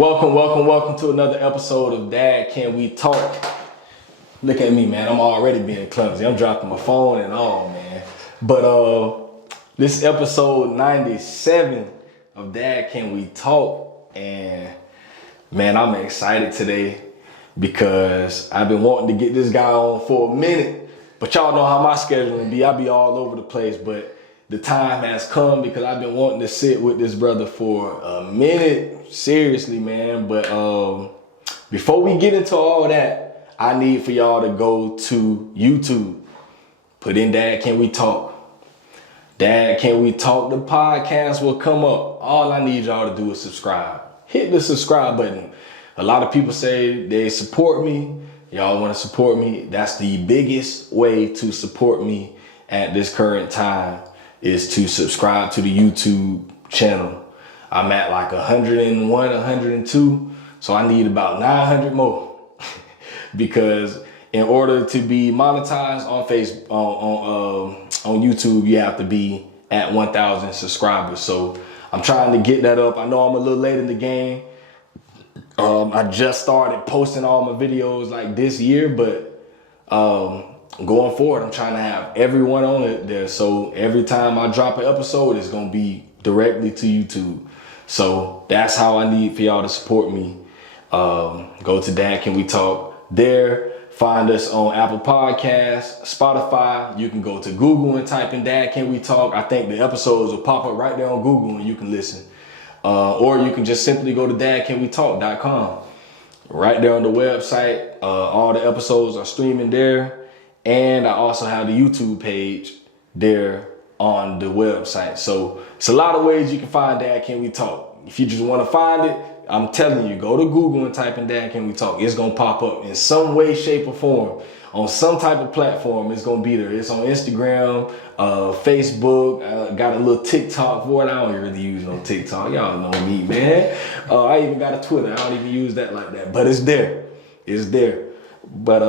Welcome to another episode of Dad, Can We Talk? Look at me, man. I'm already being clumsy. I'm dropping my phone and all, man. But this is episode 97 of Dad, Can We Talk? And man, I'm excited today because I've been wanting to get this guy on for a minute. But y'all know how my scheduling be. I be all over the place, but the time has come because I've been wanting to sit with this brother for a minute. Seriously, man. But before we get into all that, I need for y'all to go to YouTube. Put in Dad, Can We Talk? Dad, Can We Talk? The podcast will come up. All I need y'all to do is subscribe. Hit the subscribe button. A lot of people say they support me. Y'all want to support me. That's the biggest way to support me at this current time, is to subscribe to the YouTube channel. I'm at like 101, 102, so I need about 900 more because in order to be monetized on YouTube, you have to be at 1,000 subscribers. So I'm trying to get that up. I know I'm a little late in the game. I just started posting all my videos like this year, but going forward, I'm trying to have everyone on it there. So every time I drop an episode, it's gonna be directly to YouTube. So that's how I need for y'all to support me. Go to Dad, Can We Talk there. Find us on Apple Podcasts, Spotify. You can go to Google and type in Dad, Can We Talk? I think the episodes will pop up right there on Google and you can listen. Or you can just simply go to dadcanwetalk.com. Right there on the website, all the episodes are streaming there. And I also have the YouTube page there on the website. So it's a lot of ways you can find Dad, Can We Talk? If you just want to find it, I'm telling you, go to Google and type in Dad, Can We Talk? It's going to pop up in some way, shape, or form. On some type of platform, it's going to be there. It's on Instagram, Facebook. I got a little TikTok for it. I don't really use no TikTok. Y'all know me, man. I even got a Twitter. I don't even use that like that. But it's there. It's there. But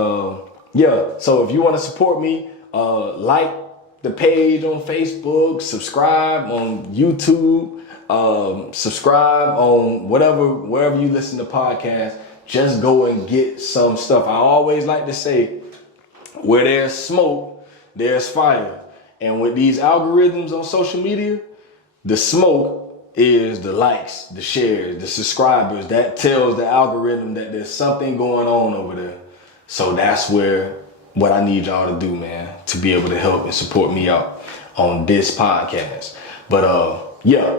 yeah, so if you want to support me, like the page on Facebook, subscribe on YouTube, subscribe on wherever you listen to podcasts. Just go and get some stuff. I always like to say, where there's smoke, there's fire. And with these algorithms on social media, the smoke is the likes, the shares, the subscribers. That tells the algorithm that there's something going on over there. So that's what I need y'all to do, man, to be able to help and support me out on this podcast. But yeah,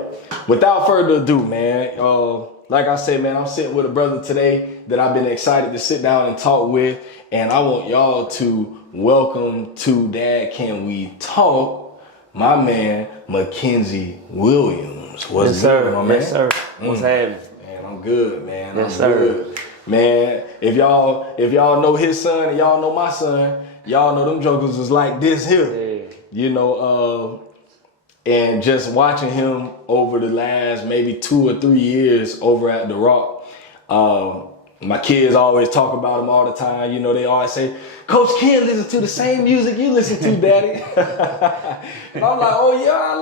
without further ado, man, like I said, man, I'm sitting with a brother today that I've been excited to sit down and talk with. And I want y'all to welcome to Dad, Can We Talk, my man, Mackenzie Williams. What's good, my man? Yes, sir. What's happening? Man, I'm good, man. Yes, I'm sir. good. Man, if y'all know his son and y'all know my son, y'all know them jokers was like this here. Yeah. You know, and just watching him over the last maybe 2 or 3 years over at The Rock, my kids always talk about him all the time. You know, they always say, Coach Ken listen to the same music you listen to, Daddy. And I'm like, oh yeah, I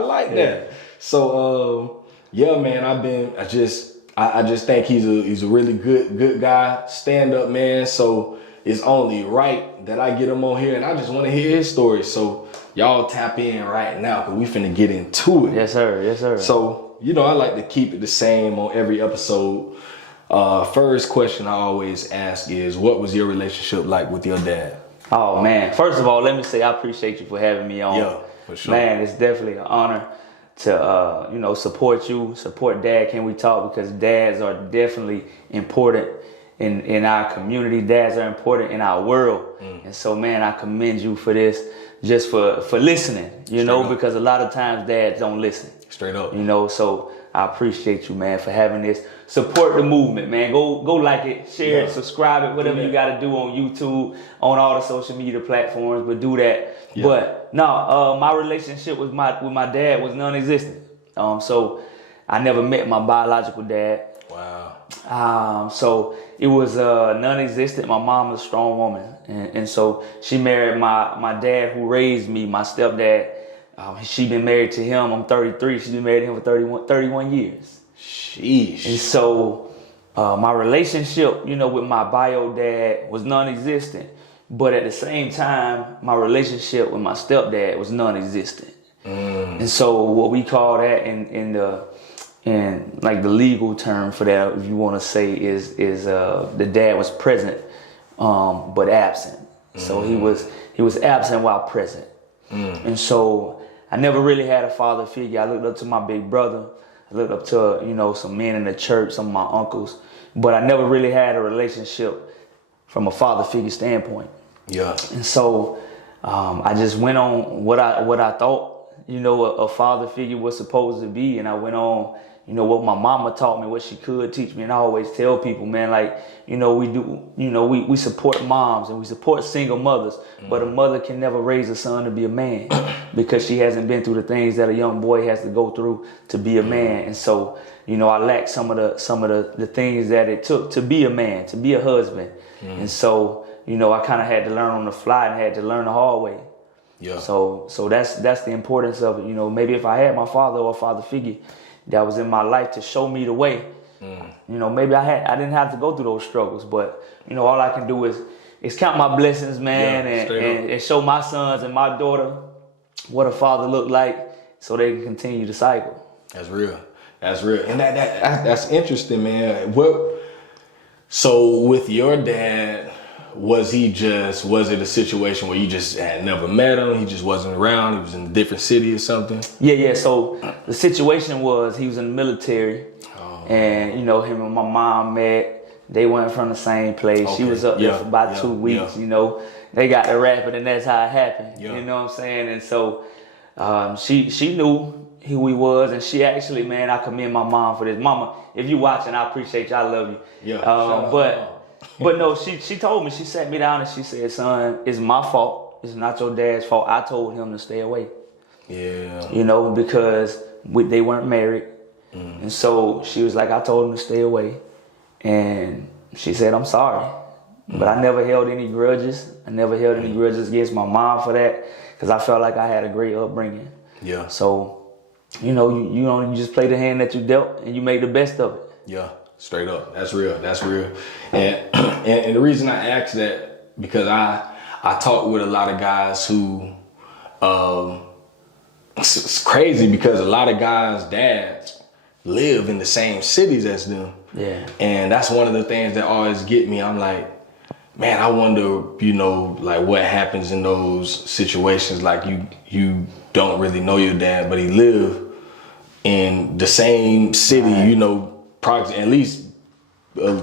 like that. So yeah, man, I just think he's a really good guy, stand-up man. So it's only right that I get him on here, and I just want to hear his story. So y'all tap in right now, because we finna get into it. Yes, sir. Yes, sir. So, you know, I like to keep it the same on every episode. First question I always ask is, what was your relationship like with your dad? Oh, man. First of all, let me say I appreciate you for having me on. Yeah, for sure. Man, it's definitely an honor to, support you, support Dad, Can We Talk? Because dads are definitely important in our community. Dads are important in our world. And so, man, I commend you for this, just for listening, you know, because a lot of times dads don't listen. Straight up. You know, so I appreciate you, man, for having this. Support the movement, man. Go like it, share it, subscribe it, whatever you got to do on YouTube, on all the social media platforms, but do that. Yeah. But no, my relationship with my dad was non-existent. So I never met my biological dad. Wow. So it was non-existent. My mom was a strong woman, and so she married my dad who raised me, my stepdad. She been married to him. I'm 33. She's been married to him for 31 years. Sheesh. And so my relationship, with my bio dad was non-existent. But at the same time, my relationship with my stepdad was non-existent. And so what we call that in like the legal term for that, if you want to say, is the dad was present, but absent. So he was absent while present. And so I never really had a father figure. I looked up to my big brother. I looked up to, some men in the church, some of my uncles, but I never really had a relationship from a father figure standpoint. Yeah. And so I just went on what I thought, a father figure was supposed to be. And I went on, what my mama taught me, what she could teach me. And I always tell people, man, like, we support moms and we support single mothers, but a mother can never raise a son to be a man because she hasn't been through the things that a young boy has to go through to be a man. And so, I lacked some of the things that it took to be a man, to be a husband. And so, I kind of had to learn on the fly and had to learn the hard way. Yeah. So that's the importance of it. Maybe if I had my father or a father figure that was in my life to show me the way, maybe I didn't have to go through those struggles. But all I can do is count my blessings, man, and show my sons and my daughter what a father looked like, so they can continue the cycle. That's real. And that's interesting, man. So with your dad, was it a situation where you just had never met him? He just wasn't around. He was in a different city or something? Yeah. So the situation was he was in the military, and him and my mom met. They weren't from the same place. Okay. She was up there for about 2 weeks. They got to rapping, and that's how it happened. You know what I'm saying? And so she knew who he was, and she actually, man, I commend my mom for this. Mama, if you watching, I appreciate you. I love you. Yeah. But no, she told me, she sat me down and she said, son, it's my fault. It's not your dad's fault. I told him to stay away. Yeah. Because they weren't married. And so she was like, I told him to stay away. And she said, I'm sorry. But I never held any grudges. I never held any grudges against my mom for that, because I felt like I had a great upbringing. Yeah. So, you just play the hand that you dealt and you make the best of it. Yeah. Straight up. That's real. And the reason I ask that, because I talk with a lot of guys who, it's crazy because a lot of guys' dads live in the same cities as them. Yeah. And that's one of the things that always get me. I'm like, man, I wonder, like what happens in those situations. Like you don't really know your dad, but he live in the same city, at least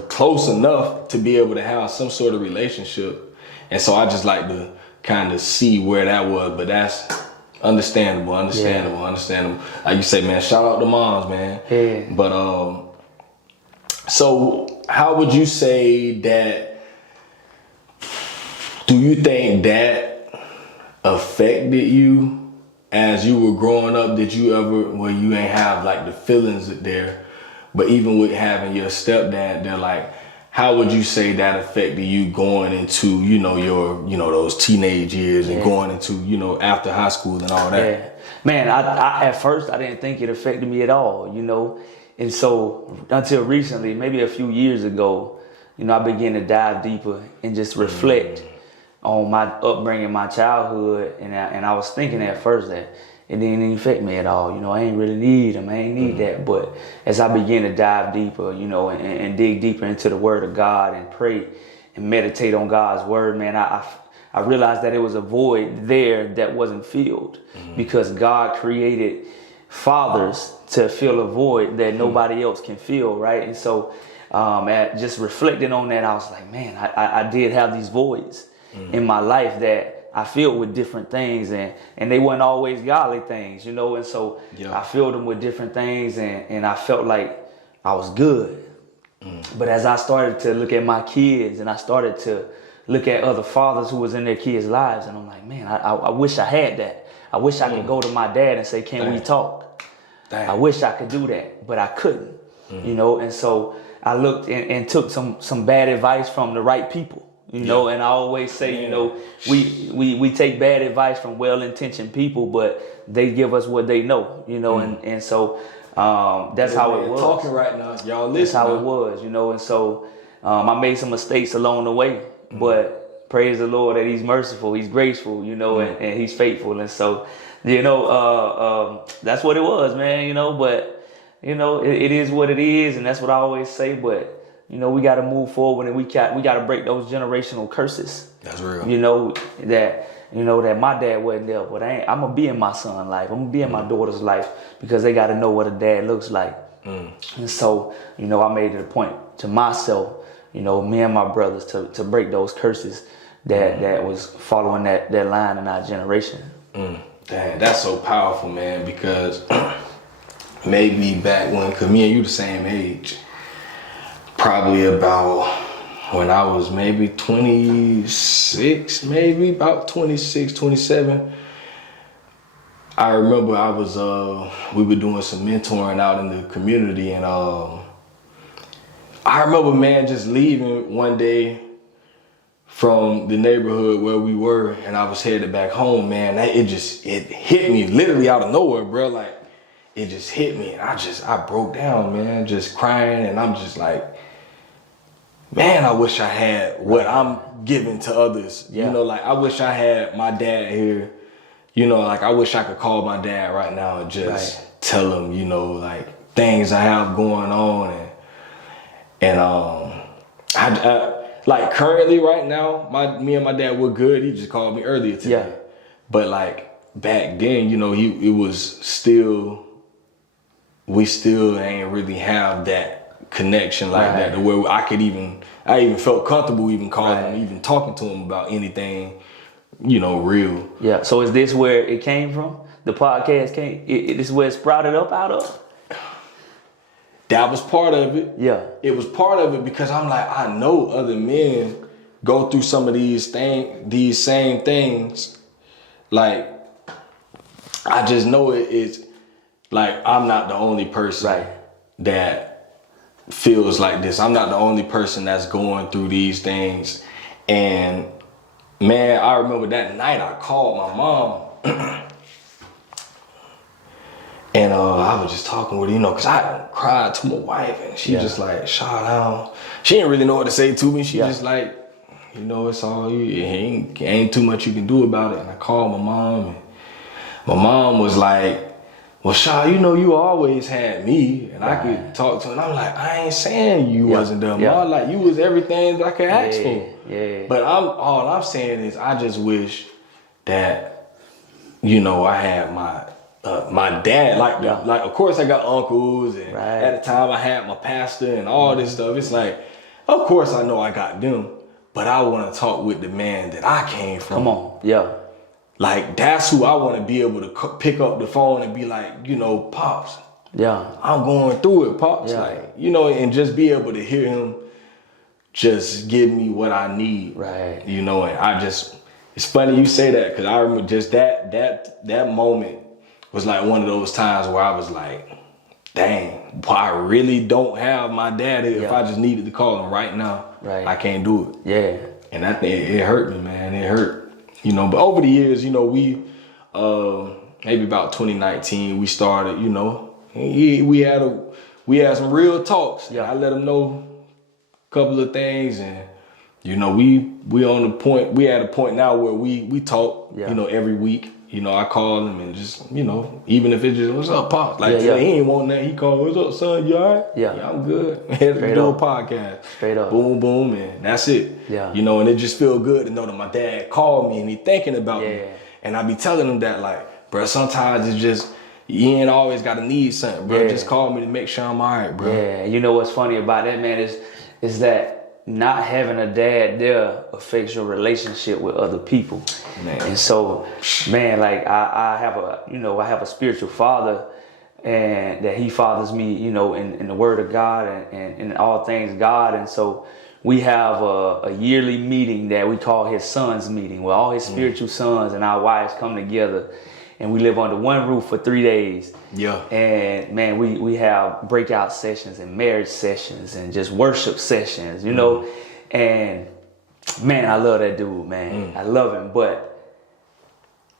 close enough to be able to have some sort of relationship. And so I just like to kind of see where that was, but that's understandable. Like you say, man, shout out to moms, man. Yeah. But so how would you say that, do you think that affected you as you were growing up? Did you ever, where you ain't have like the feelings there, but even with having your stepdad there, like, how would you say that affected you going into, your, those teenage years and going into, after high school and all that? Yeah. Man, I at first, I didn't think it affected me at all, And so until recently, maybe a few years ago, I began to dive deeper and just reflect on my upbringing, my childhood. And I was thinking at first that it didn't affect me at all. I ain't really need him. I ain't need that. But as I began to dive deeper, and dig deeper into the word of God and pray and meditate on God's word, man, I realized that it was a void there that wasn't filled, because God created fathers to fill a void that nobody else can fill, right? And so just reflecting on that, I was like, man, I did have these voids in my life that I filled with different things, and they weren't always godly things, and so I filled them with different things, and I felt like I was good. But as I started to look at my kids, and I started to look at other fathers who was in their kids' lives, and I'm like, man, I wish I had that. I wish I could go to my dad and say, can we talk? I wish I could do that, but I couldn't, and so I looked and took some bad advice from the right people, You know, and I always say, you know, we take bad advice from well-intentioned people, but they give us what they know, you know, and so that's how it was. Talking right now, y'all listen. That's how it was, you know, and so I made some mistakes along the way, but praise the Lord that He's merciful, He's graceful, you know, and He's faithful, and so, you know, that's what it was, man, you know, but, you know, it is what it is, and that's what I always say, but, you know, we got to move forward, and we got to break those generational curses. That's real. You know, that my dad wasn't there, but I'm going to be in my son's life. I'm going to be in my daughter's life because they got to know what a dad looks like. And so, you know, I made it a point to myself, you know, me and my brothers to break those curses that was following that line in our generation. Damn, that's so powerful, man, because maybe back when, because me and you the same age, probably about when I was maybe 26, maybe about 26, 27. I remember I was, we were doing some mentoring out in the community, and I remember, man, just leaving one day from the neighborhood where we were, and I was headed back home, man. It hit me literally out of nowhere, bro. Like, it just hit me, and I broke down, man, just crying, and I'm just like, man, I wish I had what I'm giving to others. You know, like, I wish I had my dad here. You know, like, I wish I could call my dad right now and just tell him, you know, like, things I have going on. And I like, currently right now, me and my dad were good. He just called me earlier today. Yeah. But, like, back then, you know, we still ain't really have that connection like that, to where I even felt comfortable even calling him, even talking to him about anything, you know, real. Yeah. So is this where it came from? The podcast this is where it sprouted up out of? That was part of it. Yeah. It was part of it because I'm like, I know other men go through some of these same things. Like, I just know it's like, I'm not the only person that feels like this. I'm not the only person that's going through these things. And man, I remember that night I called my mom and I was just talking with her, you know, because I cried to my wife, and she just like, shout out. She didn't really know what to say to me. She just like, you know, it's all you. Ain't too much you can do about it. And I called my mom, and my mom was like, well, Shaw, you know, you always had me, and I could talk to her. And I'm like, I ain't saying you wasn't there, Mom. Like, you was everything that I could ask for. Yeah. But all I'm saying is, I just wish that, you know, I had my dad. Like, of course I got uncles, and at the time I had my pastor and all this stuff. It's like, of course I know I got them, but I want to talk with the man that I came from. Come on, yeah. Like, that's who I want to be able to pick up the phone and be like, you know, Pops. Yeah. I'm going through it, Pops. Yeah. Like, you know, and just be able to hear him just give me what I need. Right. You know, and it's funny you say that, because I remember just that moment was like one of those times where I was like, dang, I really don't have my dad here. If I just needed to call him right now, I can't do it. Yeah. And I think it hurt me, man. It hurt. You know, but over the years, you know, we, maybe about 2019, we started, you know, we had some real talks. Yeah. I let him know a couple of things, and, you know, we at a point now where we talk, you know, every week. You know, I call him and just, you know, even if it's just, what's up, Pops? Like, he ain't want that. He called, what's up, son? You all right? Yeah, I'm good. Let's do a podcast. Straight up. Boom, boom, and that's it. Yeah. You know, and it just feel good to know that my dad called me and he thinking about me. And I be telling him that, like, bro, sometimes it's just, you ain't always got to need something, bro. Just call me to make sure I'm all right, bro. Yeah, you know what's funny about that, man, is that not having a dad there affects your relationship with other people. Man. And so, man, like, I have a spiritual father, and that he fathers me, you know, in the word of God and in all things God. And so we have a yearly meeting that we call his sons meeting, where all his spiritual sons and our wives come together, and we live under one roof for 3 days. Yeah. And man, we have breakout sessions and marriage sessions and just worship sessions, you know. And Man, I love that dude, man. I love him, but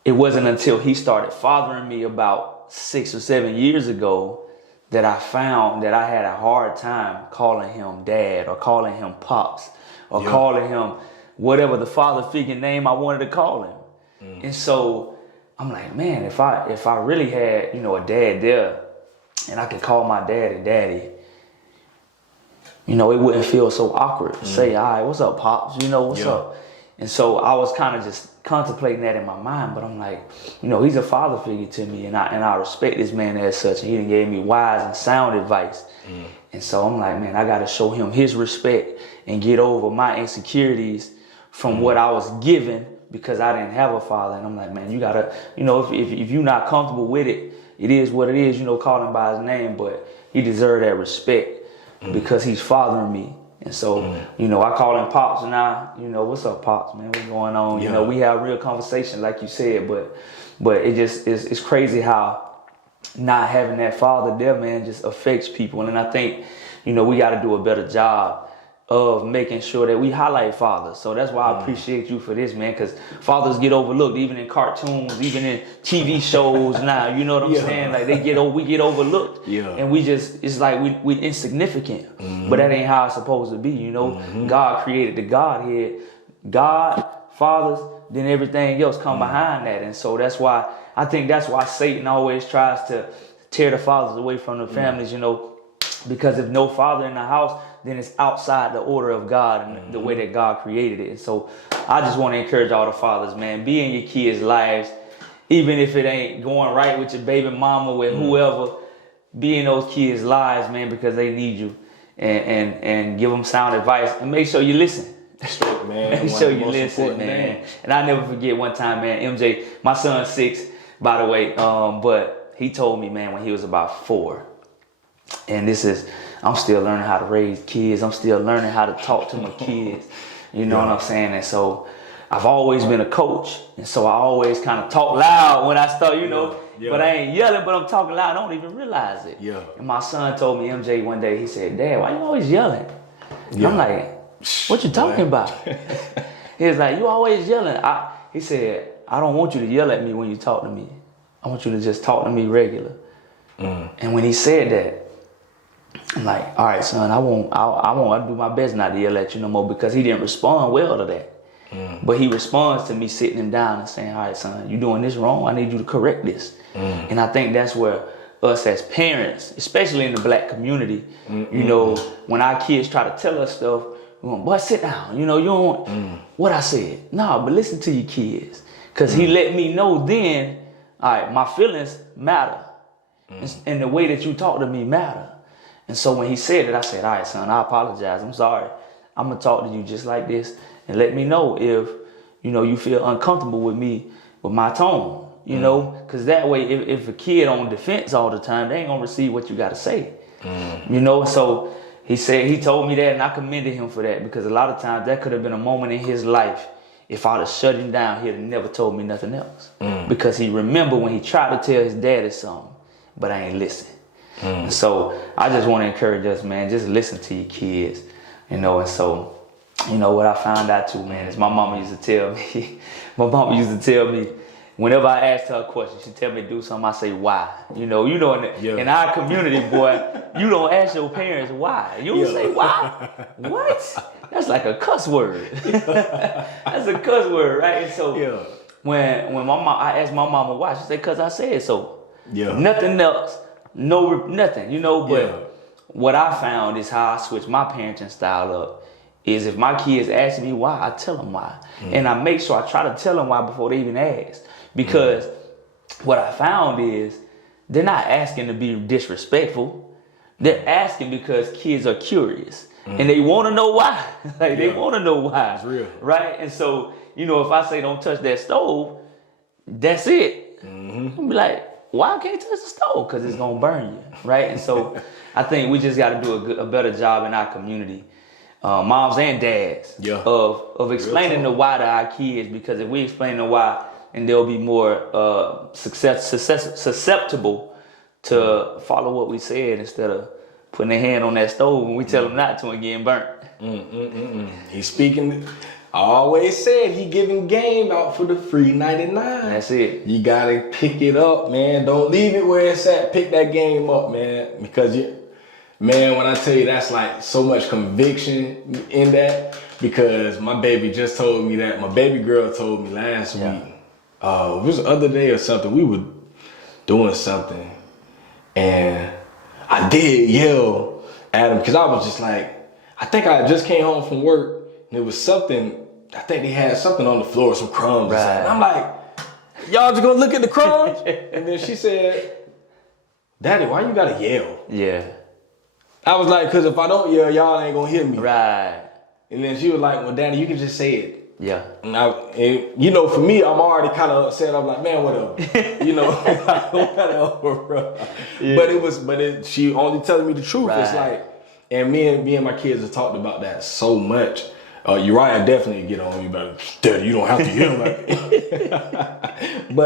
it wasn't until he started fathering me about 6 or 7 years ago that I found that I had a hard time calling him dad or calling him pops or calling him whatever the father figure name I wanted to call him. And so I'm like, man, if I really had, you know, a dad there and I could call my daddy, you know, it wouldn't feel so awkward to say, all right, what's up, pops? You know, what's up? And so I was kind of just contemplating that in my mind, but I'm like, you know, he's a father figure to me, and I respect this man as such, and he done gave me wise and sound advice. And so I'm like, man, I got to show him his respect and get over my insecurities from what I was given because I didn't have a father. And I'm like, man, you got to, you know, if you're not comfortable with it, it is what it is, you know, call him by his name, but he deserved that respect because he's fathering me. And so, you know, I call him Pops now, you know, what's up, Pops, man, what's going on? You know, we have real conversation, like you said, but it just it's crazy how not having that father there, man, just affects people. And I think, you know, we got to do a better job of making sure that we highlight fathers. So that's why I appreciate you for this, man, because fathers get overlooked, even in cartoons, even in TV shows now, you know what I'm saying? Like we get overlooked. And we just, it's like we insignificant. But that ain't how it's supposed to be, you know? God created the Godhead. God, fathers, then everything else come behind that. And so I think that's why Satan always tries to tear the fathers away from the families, you know, because if no father in the house, then it's outside the order of God and the way that God created it. And so I just want to encourage all the fathers, man, be in your kids' lives, even if it ain't going right with your baby mama, with whoever, be in those kids' lives, man, because they need you, and give them sound advice and make sure you listen. Straight, man. Make sure you listen, man. And I never forget one time, man, MJ, my son's 6, by the way, but he told me, man, when he was about 4, and I'm still learning how to raise kids. I'm still learning how to talk to my kids. You know what I'm saying? And so I've always been a coach. And so I always kind of talk loud when I start, you know. But I ain't yelling, but I'm talking loud. I don't even realize it. And my son told me, MJ, one day, he said, Dad, why you always yelling? And I'm like, what you talking about? He was like, you always yelling. He said, I don't want you to yell at me when you talk to me. I want you to just talk to me regular. And when he said that, I'm like, all right, son, I won't do my best not to yell at you no more, because he didn't respond well to that. But he responds to me sitting him down and saying, all right, son, you doing this wrong. I need you to correct this. And I think that's where us as parents, especially in the black community, you know, when our kids try to tell us stuff, we want, boy, sit down. You know, you don't want what I said. No, but listen to your kids. Because he let me know then, all right, my feelings matter. And the way that you talk to me matter. And so when he said it, I said, all right, son, I apologize. I'm sorry. I'm going to talk to you just like this. And let me know if, you know, you feel uncomfortable with me, with my tone, you know. Because that way, if a kid on defense all the time, they ain't going to receive what you got to say. You know, so he told me that, and I commended him for that. Because a lot of times that could have been a moment in his life. If I'd have shut him down, he'd have never told me nothing else. Because he remember when he tried to tell his daddy something, but I ain't listen. And so I just want to encourage us, man, just listen to your kids, you know. And so, you know, what I found out too, man, is my mama used to tell me, whenever I asked her a question, she'd tell me to do something, I say, why? You know, in our community, boy, you don't ask your parents why. You don't say why. What? That's like a cuss word. That's a cuss word, right? And so when I asked my mama why, she said, because I said so. Nothing else. Nothing, you know, but what I found is how I switch my parenting style up is if my kids ask me why, I tell them why. And I make sure I try to tell them why before they even ask. Because what I found is they're not asking to be disrespectful. They're asking because kids are curious and they want to know why. They want to know why. It's real. Right? And so, you know, if I say don't touch that stove, that's it. I'll be like, why I can't touch the stove? Because it's going to burn you, right? And so I think we just got to do a better job in our community, moms and dads, of explaining the why to our kids. Because if we explain the why, and they'll be more susceptible to follow what we said instead of putting their hand on that stove when we tell them not to and getting burnt. He's speaking. always said he giving game out for the free 99. That's it. You gotta pick it up, man. Don't leave it where it's at. Pick that game up, man. Because man, when I tell you that's like so much conviction in that, because my baby just told me that. My baby girl told me last week. It was the other day or something. We were doing something, and I did yell at him because I was just like, I think I just came home from work and it was something. I think they had something on the floor, some crumbs. Right. And I'm like, y'all just gonna look at the crumbs? And then she said, Daddy, why you gotta yell? Yeah. I was like, because if I don't yell, y'all ain't gonna hear me. Right. And then she was like, well, Daddy, you can just say it. Yeah. And you know, for me, I'm already kind of upset. I'm like, man, whatever. You know, whatever. Yeah. She only telling me the truth. Right. It's like, and me and my kids have talked about that so much. Uriah definitely get on me, but Daddy, you don't have to yell like it.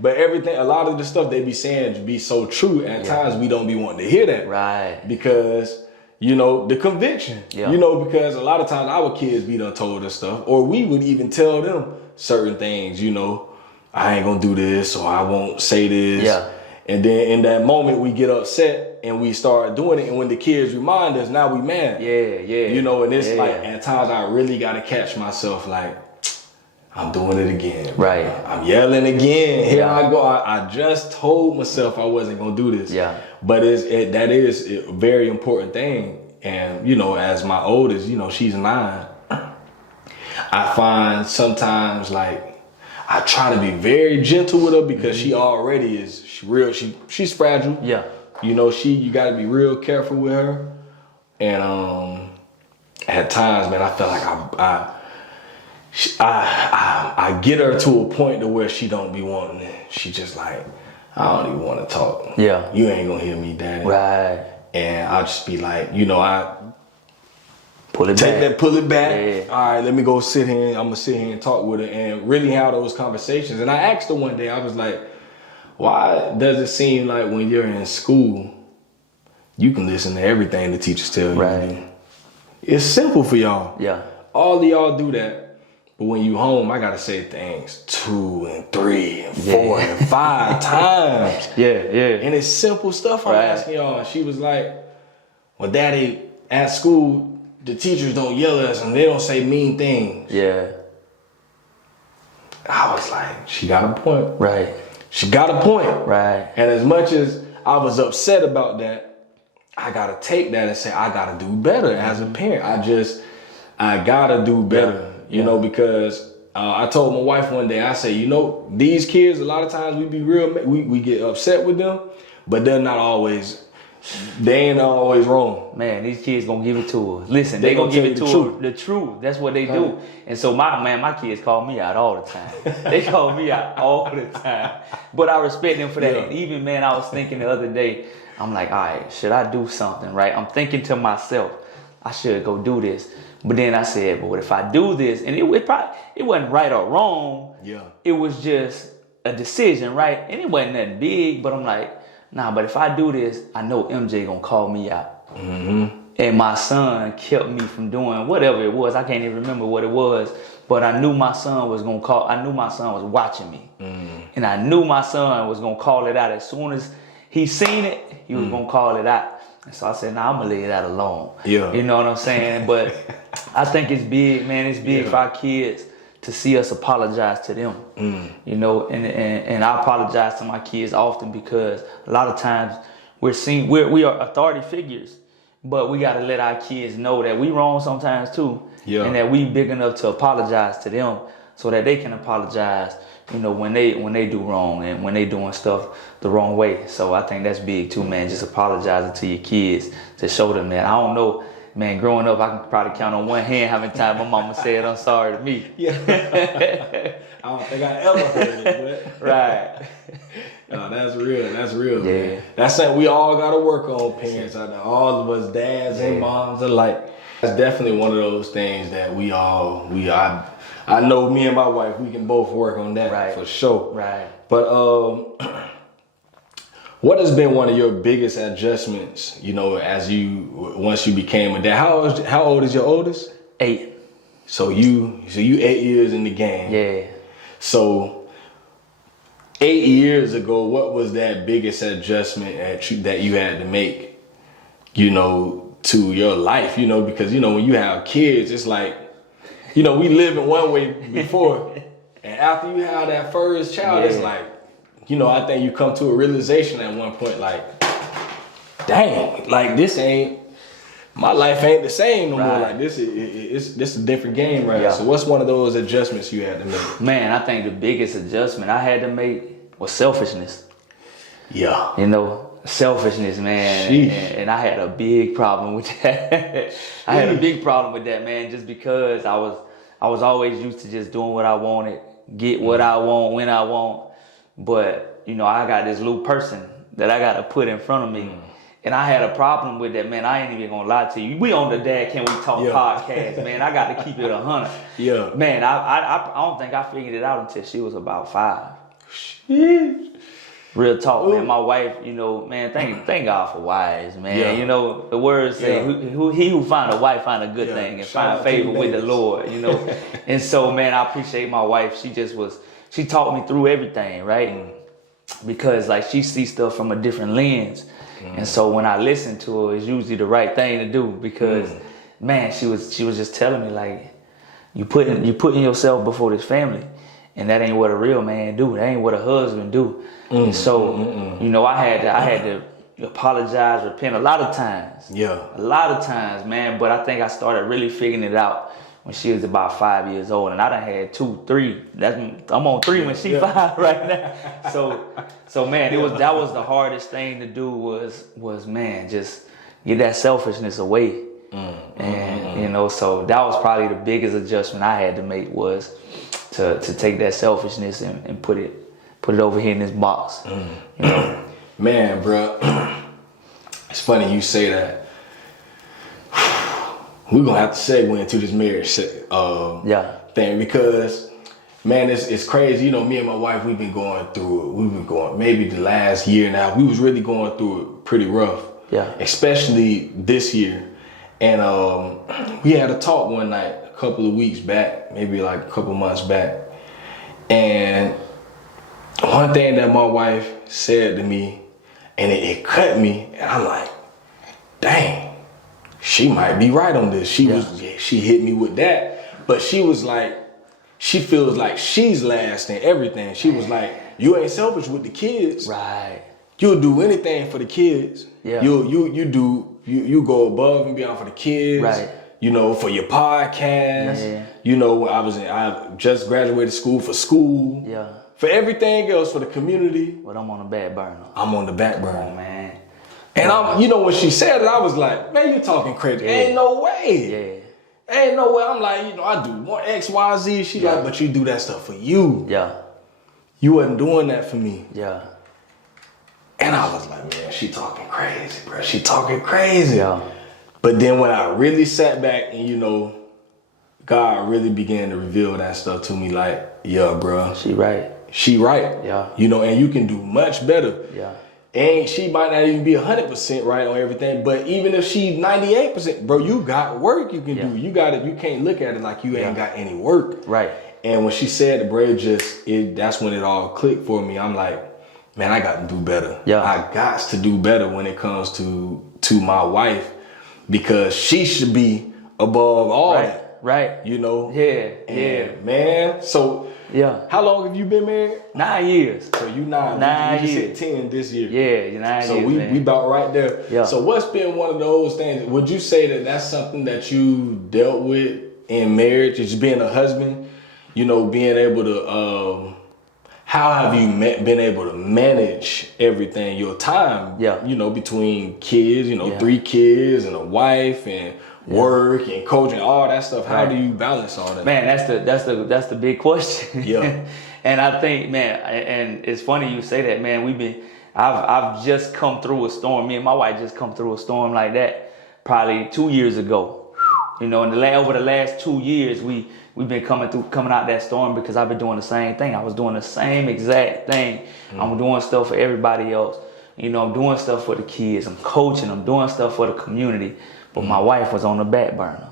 But everything, a lot of the stuff they be saying be so true. At times we don't be wanting to hear that. Right. Because, you know, the conviction. Yeah. You know, because a lot of times our kids be done told us stuff, or we would even tell them certain things, you know, I ain't gonna do this, or I won't say this. Yeah. And then in that moment we get upset and we start doing it. And when the kids remind us, now we mad. Yeah. You know, and it's like, at times I really gotta catch myself like, I'm doing it again. Right. I'm yelling again. Here I go. I just told myself I wasn't gonna do this. Yeah. But that is a very important thing. And, you know, as my oldest, you know, she's 9. I find sometimes like I try to be very gentle with her because she already is she's fragile. Yeah. You know, you gotta be real careful with her. And at times, man, I feel like I get her to a point to where she don't be wanting it. She just like, I don't even want to talk. Yeah. You ain't gonna hear me, Daddy. Right. And I'll just be like, you know, I pull it back. Yeah. All right, let me go sit here. I'm gonna sit here and talk with her and really have those conversations. And I asked her one day, I was like, why does it seem like when you're in school, you can listen to everything the teachers tell you? Right. It's simple for y'all. Yeah. All of y'all do that. But when you home, I gotta say things 2 and 3 and 4 and 5 times. Yeah. And it's simple stuff I'm asking y'all. And she was like, well, Daddy, at school, the teachers don't yell at us and they don't say mean things. Yeah. I was like, she got a point. Right. She got a point. Right. And as much as I was upset about that, I gotta take that and say, I gotta do better as a parent. I gotta do better. You know, because I told my wife one day, I said, you know, these kids, a lot of times we get upset with them, but they ain't always wrong. Man, these kids gonna give it to us. Listen, they gonna give it to us the truth. That's what they do. And so my kids call me out all the time. They call me out all the time. But I respect them for that. Yeah. And even, man, I was thinking the other day, I'm like, all right, should I do something, right? I'm thinking to myself, I should go do this. But then I said, but what if I do this? And it wasn't right or wrong. Yeah. It was just a decision, right? And it wasn't nothing big, but I'm like, nah, but if I do this, I know MJ gonna call me out. Mm-hmm. And my son kept me from doing whatever it was. I can't even remember what it was, but I knew my son was gonna call. I knew my son was watching me. Mm-hmm. And I knew my son was gonna call it out. As soon as he seen it, he was gonna call it out. And so I said, nah, I'm gonna leave that alone. Yeah. You know what I'm saying? But I think it's big, man. It's big for our kids to see us apologize to them. Mm. You know, and I apologize to my kids often because a lot of times we are authority figures, but we gotta let our kids know that we wrong sometimes too. Yeah. And that we big enough to apologize to them so that they can apologize, you know, when they do wrong and when they doing stuff the wrong way. So I think that's big too, man. Just apologizing to your kids to show them that. I don't know, man, growing up, I can probably count on one hand how many times my mama said I'm sorry to me. Yeah. I don't think I ever heard it, but right. No, that's real, man. That's something we all gotta work on, parents out there. All of us, dads and moms alike. That's definitely one of those things that I know me and my wife, we can both work on that for sure. Right. But what has been one of your biggest adjustments, you know, once you became a dad? How old is your oldest? 8. So you 8 years in the game. Yeah. So 8 years ago, what was that biggest adjustment that you had to make, you know, to your life? You know, because, you know, when you have kids, it's like, you know, we live in one way before, and after you have that first child, it's like, you know, I think you come to a realization at one point, like, dang, like my life ain't the same no more. Like this is a different game, right? Yeah. So what's one of those adjustments you had to make? Man, I think the biggest adjustment I had to make was selfishness. Yeah. You know, selfishness, man. And I had a big problem with that. I had a big problem with that, man, just because I was always used to just doing what I wanted, get what I want when I want. But, you know, I got this little person that I got to put in front of me. And I had a problem with that, man. I ain't even gonna lie to you. We on the Dad Can We Talk podcast, man. I got to keep it 100. Yeah. Man, I don't think I figured it out until she was about 5. Real talk, man. My wife, you know, man, thank God for wives, man. Yeah. You know, the words say, he who find a wife find a good thing and find favor with the Lord, you know. And so, man, I appreciate my wife. She taught me through everything, right? Because, like, she sees stuff from a different lens. And so when I listen to her, it's usually the right thing to do because, man, she was just telling me, like, you putting yourself before this family, and that ain't what a real man do. That ain't what a husband do. And so, you know, I had to apologize, repent a lot of times. Yeah. A lot of times, man. But I think I started really figuring it out when she was about 5 years old, and I done had 2, 3. I'm on 3 when she 5 right now. So man, that was the hardest thing to do was man, just get that selfishness away. And you know, so that was probably the biggest adjustment I had to make was to take that selfishness and put it over here in this box. You know? Man, bro, it's funny you say that. We're gonna have to segue into this marriage thing because, man, it's crazy. You know, me and my wife, we've been going through it. We've been going maybe the last year now. We was really going through it pretty rough. Yeah. Especially this year. And we had a talk one night a couple of weeks back, maybe like a couple months back. And one thing that my wife said to me, and it cut me, and I'm like, dang. She might be right on this. She hit me with that. But she was like, she feels like she's last in everything. She was like, you ain't selfish with the kids. Right. You'll do anything for the kids. Yeah. You go above and beyond for the kids. Right. You know, for your podcast. Yeah. You know, I just graduated school. Yeah. For everything else, for the community. But I'm on the back burner. I'm on the back burner. Oh, man. And you know, when she said it, I was like, man, you talking crazy. Yeah. Ain't no way. Yeah. Ain't no way. I'm like, you know, I do more X, Y, Z. She like, but you do that stuff for you. Yeah. You wasn't doing that for me. Yeah. And I was like, man, she talking crazy, bro. She talking crazy. Yeah. But then when I really sat back and, you know, God really began to reveal that stuff to me, like, yeah, bro. She right. Yeah. You know, and you can do much better. Yeah. And she might not even be 100% right on everything, but even if she 98%, bro, you got work you can do. You can't look at it like you ain't got any work. Right. And when she said the bread, that's when it all clicked for me. I'm like, man, I got to do better. Yeah. I got to do better when it comes to my wife, because she should be above all that. Right. You know? Yeah. And man. So how long have you been married? 9 years. So you 9 years. You just hit 10 this year. Yeah, 9 years. So we about right there. Yeah. So what's been one of those things? Would you say that that's something that you dealt with in marriage? Just being a husband, you know, being able to how have you been able to manage everything, your time, you know, between kids, you know, 3 kids and a wife and work and coaching, all that stuff. How do you balance all that? Man, that's the big question. Yeah. And I think, man, and it's funny you say that, man. I've just come through a storm. Me and my wife just come through a storm like that probably 2 years ago. You know, over the last 2 years, we've been coming out that storm because I've been doing the same thing. I was doing the same exact thing. I'm doing stuff for everybody else. You know, I'm doing stuff for the kids. I'm coaching. I'm doing stuff for the community. But my wife was on the back burner.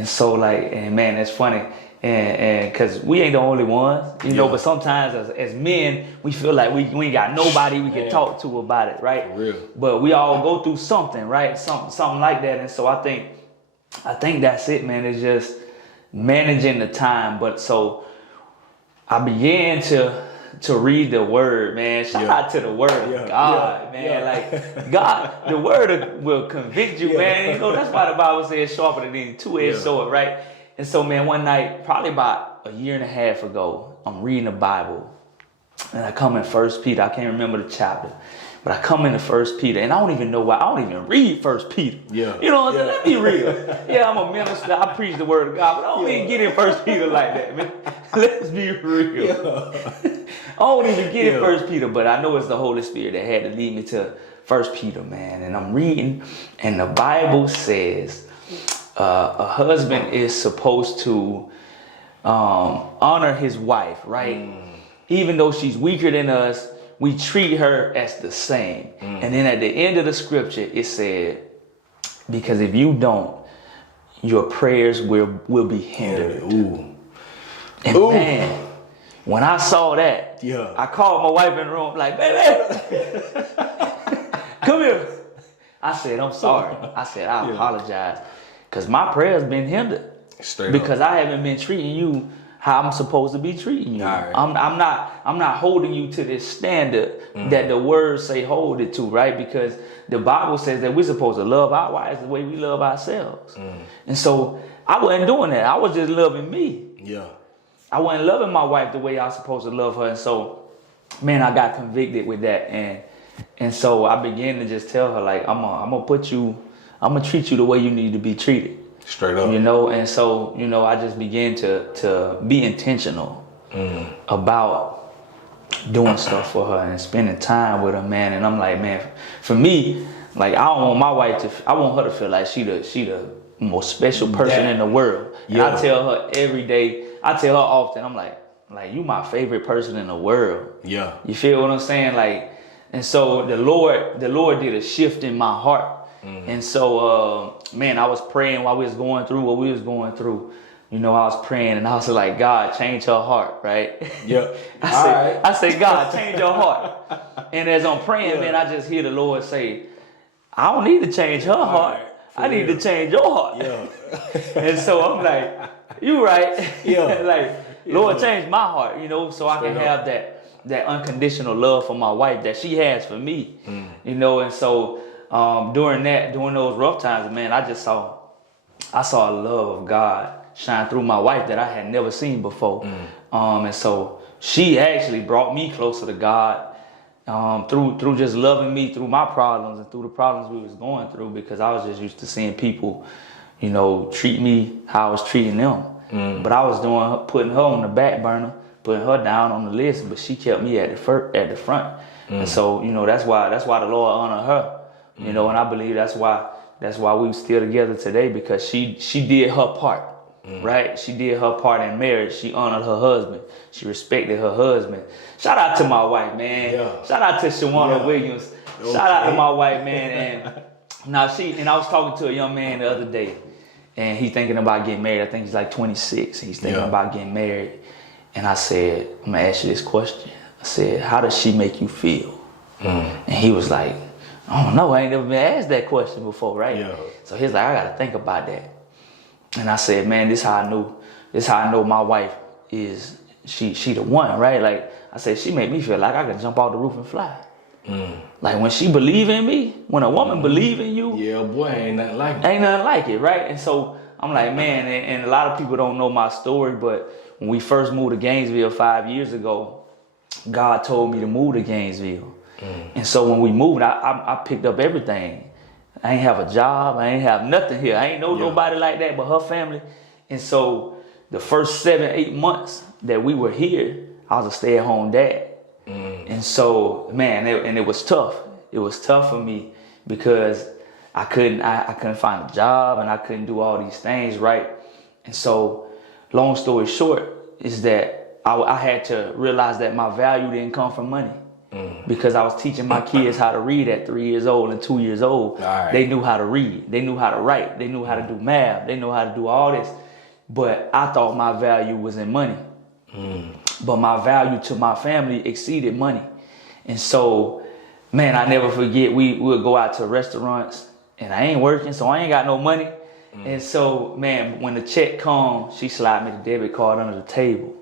And so like, and man, that's funny. And cause we ain't the only ones, you know, but sometimes as men, we feel like we ain't got nobody we can talk to about it, right? For real. But we all go through something, right? Something like that. And so I think that's it, man. It's just managing the time. But so I began to read the word, man. Shout out to the word of God, man. Like God, the word will convict you, man. You know, that's why the Bible says sharper than any two-edged sword, right? And so, man, one night, probably about a year and a half ago, I'm reading the Bible, and I come in 1 Peter. I can't remember the chapter, but I come into 1 Peter, and I don't even know why. I don't even read 1 Peter. Yeah. You know what I'm saying? Let me real. Yeah, I'm a minister. I preach the word of God, but I don't even get in 1 Peter like that, man. Let's be real. I don't even get in 1 Peter, but I know it's the Holy Spirit that had to lead me to 1 Peter, man. And I'm reading, and the Bible says, a husband is supposed to honor his wife, right? Even though she's weaker than us, we treat her as the same. And then at the end of the scripture, it said, because if you don't, your prayers will be hindered. And man, when I saw that, I called my wife in the room, like, baby, come here. I said, I'm sorry. I said, I apologize. Because my prayers been hindered. Because I haven't been treating you how I'm supposed to be treating you. Right. I'm not holding you to this standard that the words say hold it to, right? Because the Bible says that we're supposed to love our wives the way we love ourselves. And so I wasn't doing that. I was just loving me. Yeah. I wasn't loving my wife the way I was supposed to love her. And so, man, I got convicted with that. And so I began to just tell her, like, I'm gonna treat you the way you need to be treated. Straight up. You know, and so, you know, I just began to be intentional about doing stuff for her and spending time with her, man. And I'm like, man, for me, like, I don't want my wife I want her to feel like she the most special person in the world. And I tell her every day, I tell her often, I'm like, you my favorite person in the world. Yeah. You feel what I'm saying? Like, and so the Lord did a shift in my heart. And so, man, I was praying while we was going through what we was going through. You know, I was praying and I was like, God, change her heart, right? Yeah. I said, God, change her heart. And as I'm praying, man, I just hear the Lord say, I don't need to change her heart. I need to change your heart. Yeah. And so I'm like, you right. Yeah. Like, Lord, change my heart, you know, so I can have that unconditional love for my wife that she has for me. You know, and so during those rough times, man, I saw a love of God shine through my wife that I had never seen before. And so she actually brought me closer to God through just loving me through my problems and through the problems we was going through, because I was just used to seeing people, you know, treat me how I was treating them. But I was putting her on the back burner, putting her down on the list, but she kept me at the front. And so, you know, that's why the Lord honored her. You know, and I believe that's why we still together today, because she did her part, right? She did her part in marriage. She honored her husband. She respected her husband. Shout out to my wife, man. Yeah. Shout out to Shawana Williams. Okay. Shout out to my wife, man. And I was talking to a young man the other day, and he's thinking about getting married. I think he's like 26. He's thinking about getting married. And I said, I'm gonna ask you this question. I said, how does she make you feel? And he was like, I don't know, I ain't never been asked that question before, right? Yeah. So he's like, I gotta think about that. And I said, man, this how I know my wife is, she the one, right? Like, I said, she made me feel like I could jump off the roof and fly. Like, when she believe in me, when a woman believe in you, yeah, boy, ain't nothing like it. Ain't nothing like it, right? And so I'm like, man, and a lot of people don't know my story, but when we first moved to Gainesville 5 years ago, God told me to move to Gainesville. And so when we moved, I picked up everything. I ain't have a job. I ain't have nothing here. I ain't know nobody like that but her family. And so the first 7-8 months that we were here, I was a stay-at-home dad. And so, man, it was tough. It was tough for me because I couldn't find a job and I couldn't do all these things, right? And so, long story short is that I had to realize that my value didn't come from money. because I was teaching my kids how to read at 3 years old and 2 years old. Right. They knew how to read. They knew how to write. They knew how to do math. They knew how to do all this. But I thought my value was in money. But my value to my family exceeded money. And so, man, I never forget, we would go out to restaurants and I ain't working, so I ain't got no money. And so, man, when the check comes, she slide me the debit card under the table.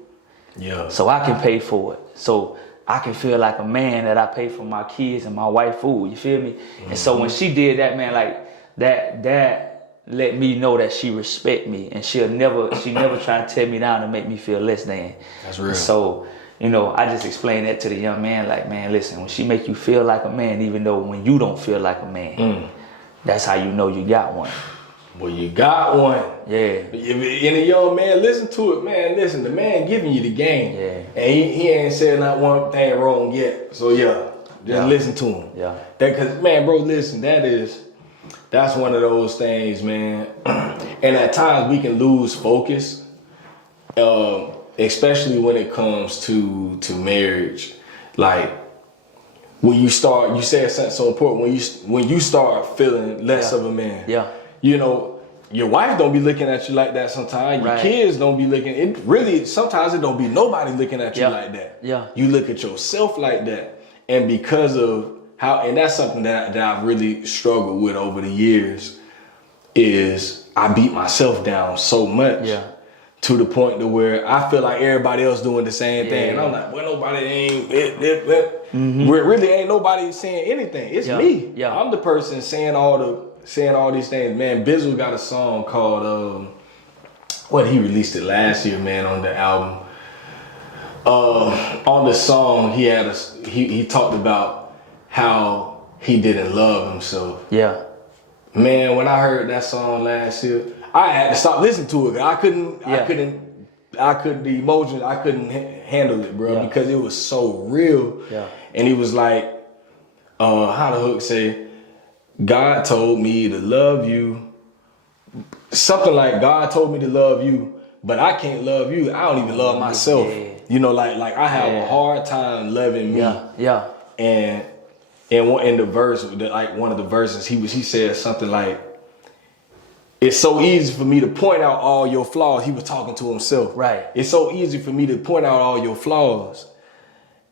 Yeah. So I can pay for it. So I can feel like a man that I pay for my kids and my wife food. You feel me? And so when she did that, man, like that let me know that she respect me, and she never try to tear me down and make me feel less than. That's real. And so, you know, I just explained that to the young man, like, man, listen, when she make you feel like a man, even though when you don't feel like a man, that's how you know you got one. Well, you got one. Yeah. And the young man, listen to it, man. Listen, the man giving you the game. Yeah. And he ain't said not one thing wrong yet. So yeah, just listen to him. Yeah. That, cause man, bro, listen, that's one of those things, man. And at times we can lose focus, especially when it comes to marriage. Like when you said something so important, when you start feeling less of a man. Yeah. You know, your wife don't be looking at you like that sometimes. Your kids don't be looking. Sometimes it don't be nobody looking at you like that. Yeah. You look at yourself like that. And because of and that's something that I've really struggled with over the years, is I beat myself down so much. Yeah. To the point to where I feel like everybody else doing the same thing. And I'm like, well, nobody ain't, where really ain't nobody saying anything. It's me. Yeah. I'm the person saying all these things. Man, Bizzle got a song called, he released it last year, man, on the album. On the song, he talked about how he didn't love himself. Yeah. Man, when I heard that song last year, I had to stop listening to it. I couldn't, the emotions, I couldn't handle it, bro, because it was so real. Yeah. And he was like, how the hook say, God told me to love you. Something like God told me to love you, but I can't love you. I don't even love myself. Yeah. You know, like I have a hard time loving me. Yeah. And in the verse, like one of the verses, he said something like, it's so easy for me to point out all your flaws. He was talking to himself. Right. It's so easy for me to point out all your flaws.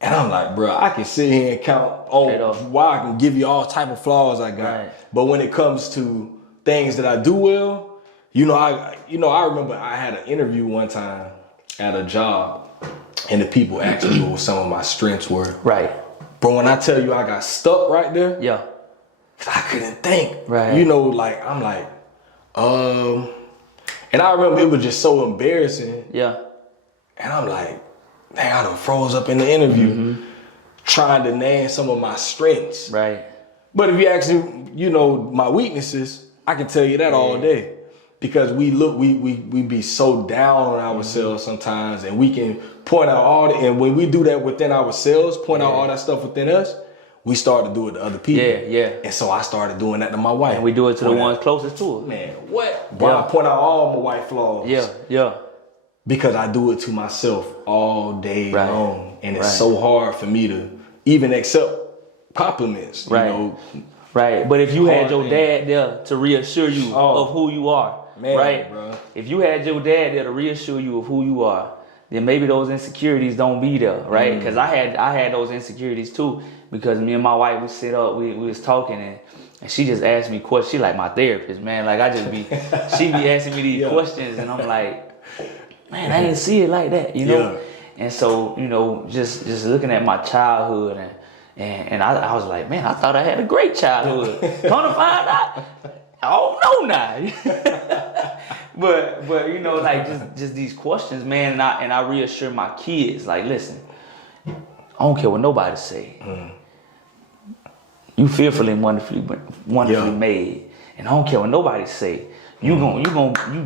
And I'm like, bro, I can sit here and count on why I can give you all type of flaws I got. Right. But when it comes to things that I do well, I remember I had an interview one time at a job, and the people asked me what some of my strengths were. Right. But when I tell you I got stuck right there, I couldn't think. Right. I'm like, and I remember it was just so embarrassing. Yeah. And I'm like, dang, I done froze up in the interview trying to name some of my strengths. Right. But if you actually, my weaknesses, I can tell you that all day. Because we be so down on ourselves sometimes, and we can point out and when we do that within ourselves, point out all that stuff within us, we start to do it to other people. Yeah. And so I started doing that to my wife. And we do it to the ones closest to us. Man, what? Boy, I point out all my wife flaws. Yeah. Because I do it to myself all day long. And it's so hard for me to even accept compliments. Right. Right. But if you had your dad there to reassure you of who you are, bro. If you had your dad there to reassure you of who you are, then maybe those insecurities don't be there, right? Because I had those insecurities too. Because me and my wife would sit up, we was talking, and she just asked me questions. She like my therapist, man. Like she be asking me these questions, and I'm like, man, I didn't see it like that, Yeah. And so, just looking at my childhood, and I was like, man, I thought I had a great childhood. Come to find out, I don't know now. but like just these questions, man, and I reassure my kids, like, listen, I don't care what nobody say. You fearfully and wonderfully made, and I don't care what nobody say. You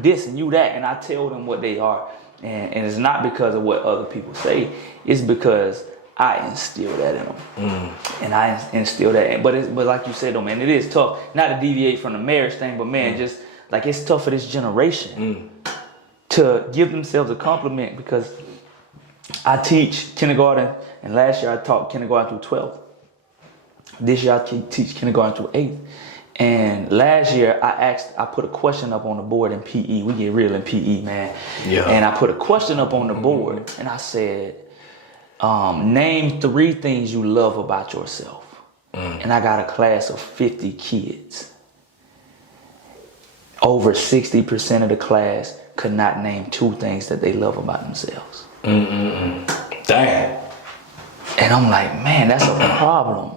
this and you that, and I tell them what they are, and it's not because of what other people say. It's because I instill that in them, and I instill that. But like you said, though, man, it is tough. Not to deviate from the marriage thing, but man, just like it's tough for this generation to give themselves a compliment, because I teach kindergarten, and last year I taught kindergarten through 12th. This year I teach kindergarten through 8th. And last year I put a question up on the board in PE. We get real in PE, man. Yeah. And I put a question up on the board, and I said, name 3 things you love about yourself. And I got a class of 50 kids. Over 60% of the class could not name 2 things that they love about themselves. Damn. And I'm like, man, that's a problem.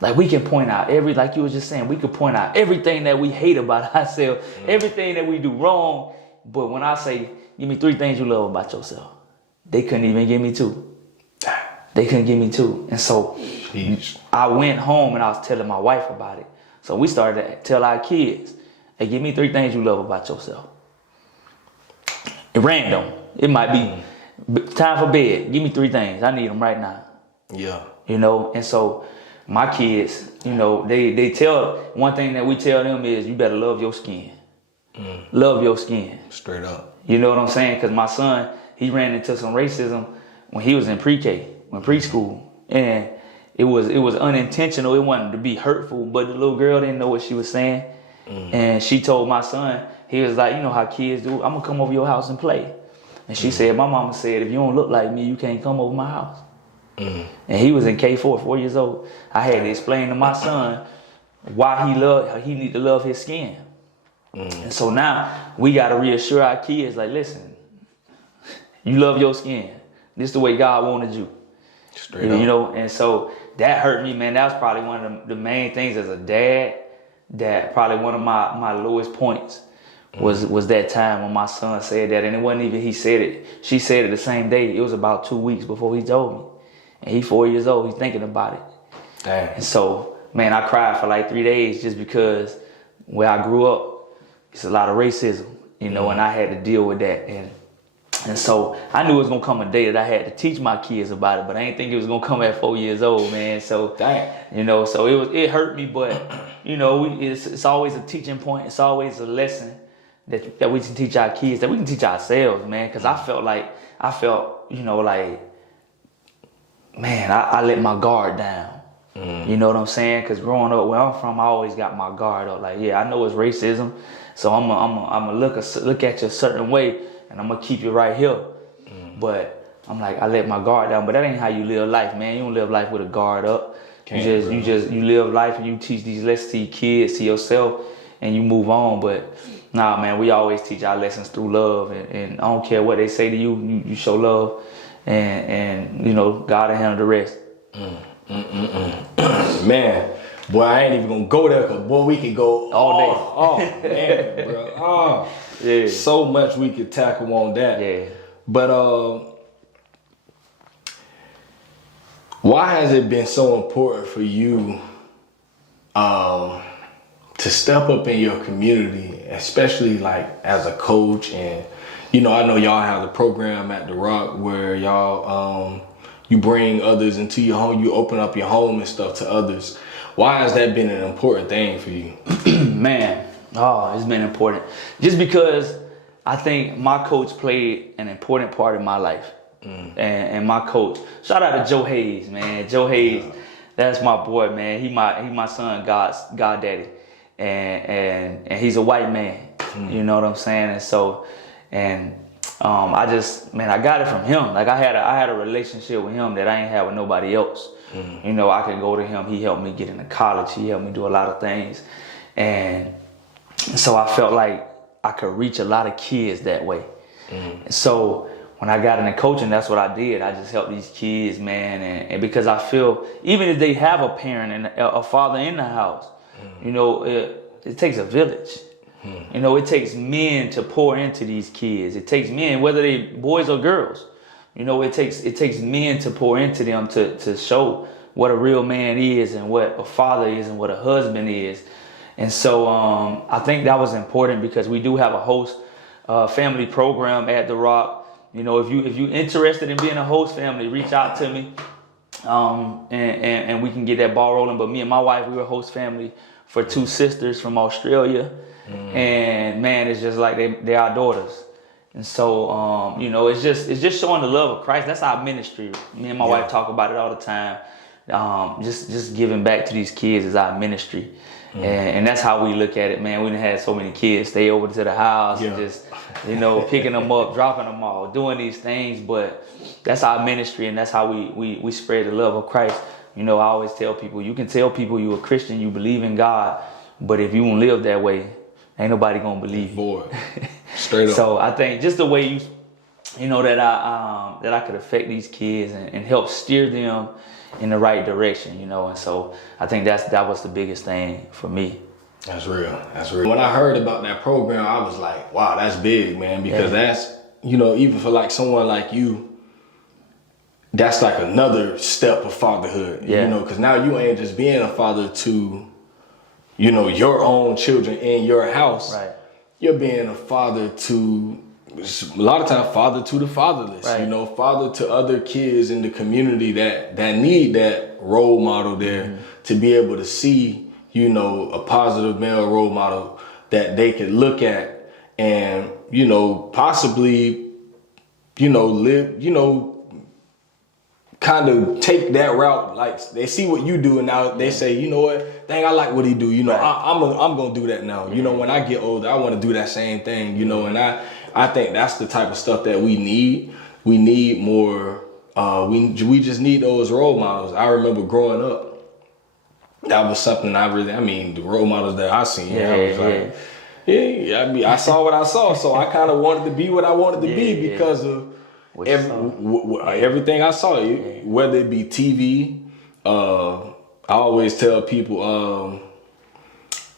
Like, we can point out like you were just saying, we could point out everything that we hate about ourselves, everything that we do wrong. But when I say, give me 3 things you love about yourself, they couldn't even give me 2. They couldn't give me 2. And so I went home and I was telling my wife about it. So we started to tell our kids, hey, give me 3 things you love about yourself. Random. It might be time for bed. Give me 3 things. I need them right now. Yeah. You know, and so my kids, you know, they tell, one thing that we tell them is you better love your skin. Love your skin. Straight up. You know what I'm saying? Because my son, he ran into some racism when he was in preschool. And it was unintentional. It wasn't to be hurtful, but the little girl didn't know what she was saying. And she told my son, he was like, you know how kids do, I'm going to come over your house and play. And she said, my mama said, if you don't look like me, you can't come over my house. And he was in K4, 4 years old. I had to explain to my son why he need to love his skin. And so now we got to reassure our kids, like, listen, you love your skin. This is the way God wanted you. Straight up. You know, and so that hurt me, man. That was probably one of the main things as a dad, that probably one of my lowest points was that time when my son said that. And it wasn't even he said it. She said it the same day. It was about 2 weeks before he told me. And he's 4 years old. He's thinking about it. Damn. And so, man, I cried for like 3 days just because where I grew up, it's a lot of racism, you know, and I had to deal with that. And so I knew it was going to come a day that I had to teach my kids about it, but I didn't think it was going to come at 4 years old, man. So, you know, so it hurt me, but, you know, it's always a teaching point. It's always a lesson that we can teach our kids, that we can teach ourselves, man. Because I felt, you know, like, man, I let my guard down. You know what I'm saying? Because growing up where I'm from, I always got my guard up. Like, yeah, I know it's racism, so I'm gonna look at you a certain way, and I'm gonna keep you right here. But I'm like, I let my guard down. But that ain't how you live life, man. You don't live life with a guard up. You live life and you teach these lessons to your kids, to yourself, and you move on. But nah, man, we always teach our lessons through love, and I don't care what they say to you. You show love, and you know, God will handle the rest. Man, boy, I ain't even gonna go there, because boy, we could go all day. Oh man, bro. Yeah. So much we could tackle on that. Yeah. But why has it been so important for you to step up in your community, especially like as a coach? And you know, I know y'all have the program at The Rock where y'all you bring others into your home, you open up your home and stuff to others. Why has that been an important thing for you? Man, it's been important. Just because I think my coach played an important part in my life. And my coach, shout out to Joe Hayes, man. Joe Hayes, that's my boy, man. He my son, God's daddy. And he's a white man. You know what I'm saying? And so, I got it from him. Like I had a relationship with him that I ain't had with nobody else. You know, I could go to him. He helped me get into college. He helped me do a lot of things. And so I felt like I could reach a lot of kids that way. So when I got into coaching, that's what I did. I just helped these kids, man. And because I feel, even if they have a parent and a father in the house, you know, it takes a village. You know, it takes men to pour into these kids. It takes men, whether they boys or girls. You know, it takes men to pour into them to show what a real man is and what a father is and what a husband is. And so I think that was important because we do have a host family program at The Rock. You know, if you interested in being a host family, reach out to me, and we can get that ball rolling. But me and my wife, we were a host family for 2 sisters from Australia, and man, it's just like they're our daughters. And so, you know, it's just showing the love of Christ. That's our ministry. Me and my wife talk about it all the time. Just giving back to these kids is our ministry. And that's how we look at it, man. We done had so many kids stay over to the house and just, you know, picking them up, dropping them off, doing these things. But that's our ministry, and that's how we spread the love of Christ. You know, I always tell people, you can tell people you're a Christian, you believe in God, but if you don't live that way, ain't nobody gonna believe you. Boy, straight up. So I think just the way you know, that I could affect these kids and help steer them in the right direction, you know. And so I think that was the biggest thing for me. That's real. That's real. When I heard about that program, I was like, wow, that's big, man, because that's, you know, even for like someone like you, that's like another step of fatherhood, you know, because now you ain't just being a father to, you know, your own children in your house. Right. You're being a father to, a lot of times, father to the fatherless, you know, father to other kids in the community that need that role model there to be able to see, you know, a positive male role model that they could look at and, you know, possibly, you know, live, you know, kind of take that route. Like they see what you do and now they say, you know what, dang, I like what he do. You know, I'm gonna do that now. You know, when I get older, I want to do that same thing. You know, and I think that's the type of stuff that we need. We need more. We just need those role models. I remember growing up, that was something the role models that I seen. I was like, I saw what I saw, so I kind of wanted to be what I wanted to be because of everything I saw, whether it be TV. I always tell people,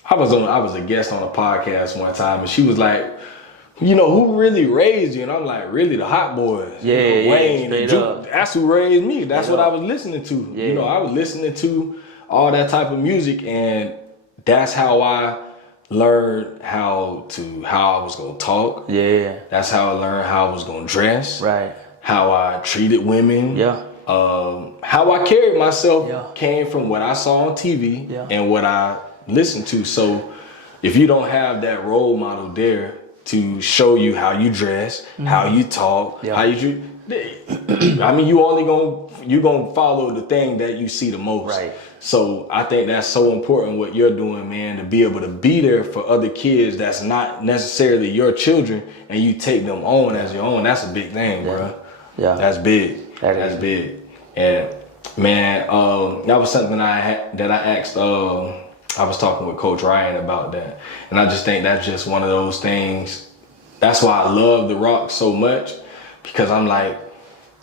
I was a guest on a podcast one time, and she was like, you know, who really raised you? And I'm like, really, the Hot Boys. Wayne, that's who raised me. That's what I was listening to. You know, I was listening to all that type of music, and that's how I learned how I was gonna talk. That's how I learned how I was gonna dress. How I treated women. How I carried myself came from what I saw on TV and what I listened to. So if you don't have that role model there to show you how you dress, how you talk, how you treat, I mean, you gonna follow the thing that you see the most. So I think that's so important what you're doing, man, to be able to be there for other kids that's not necessarily your children, and you take them on as your own. That's a big thing, bro. That's big. That's big. And man, that was something that I asked. I was talking with Coach Ryan about that, and I just think that's just one of those things. That's why I love The Rock so much, because I'm like,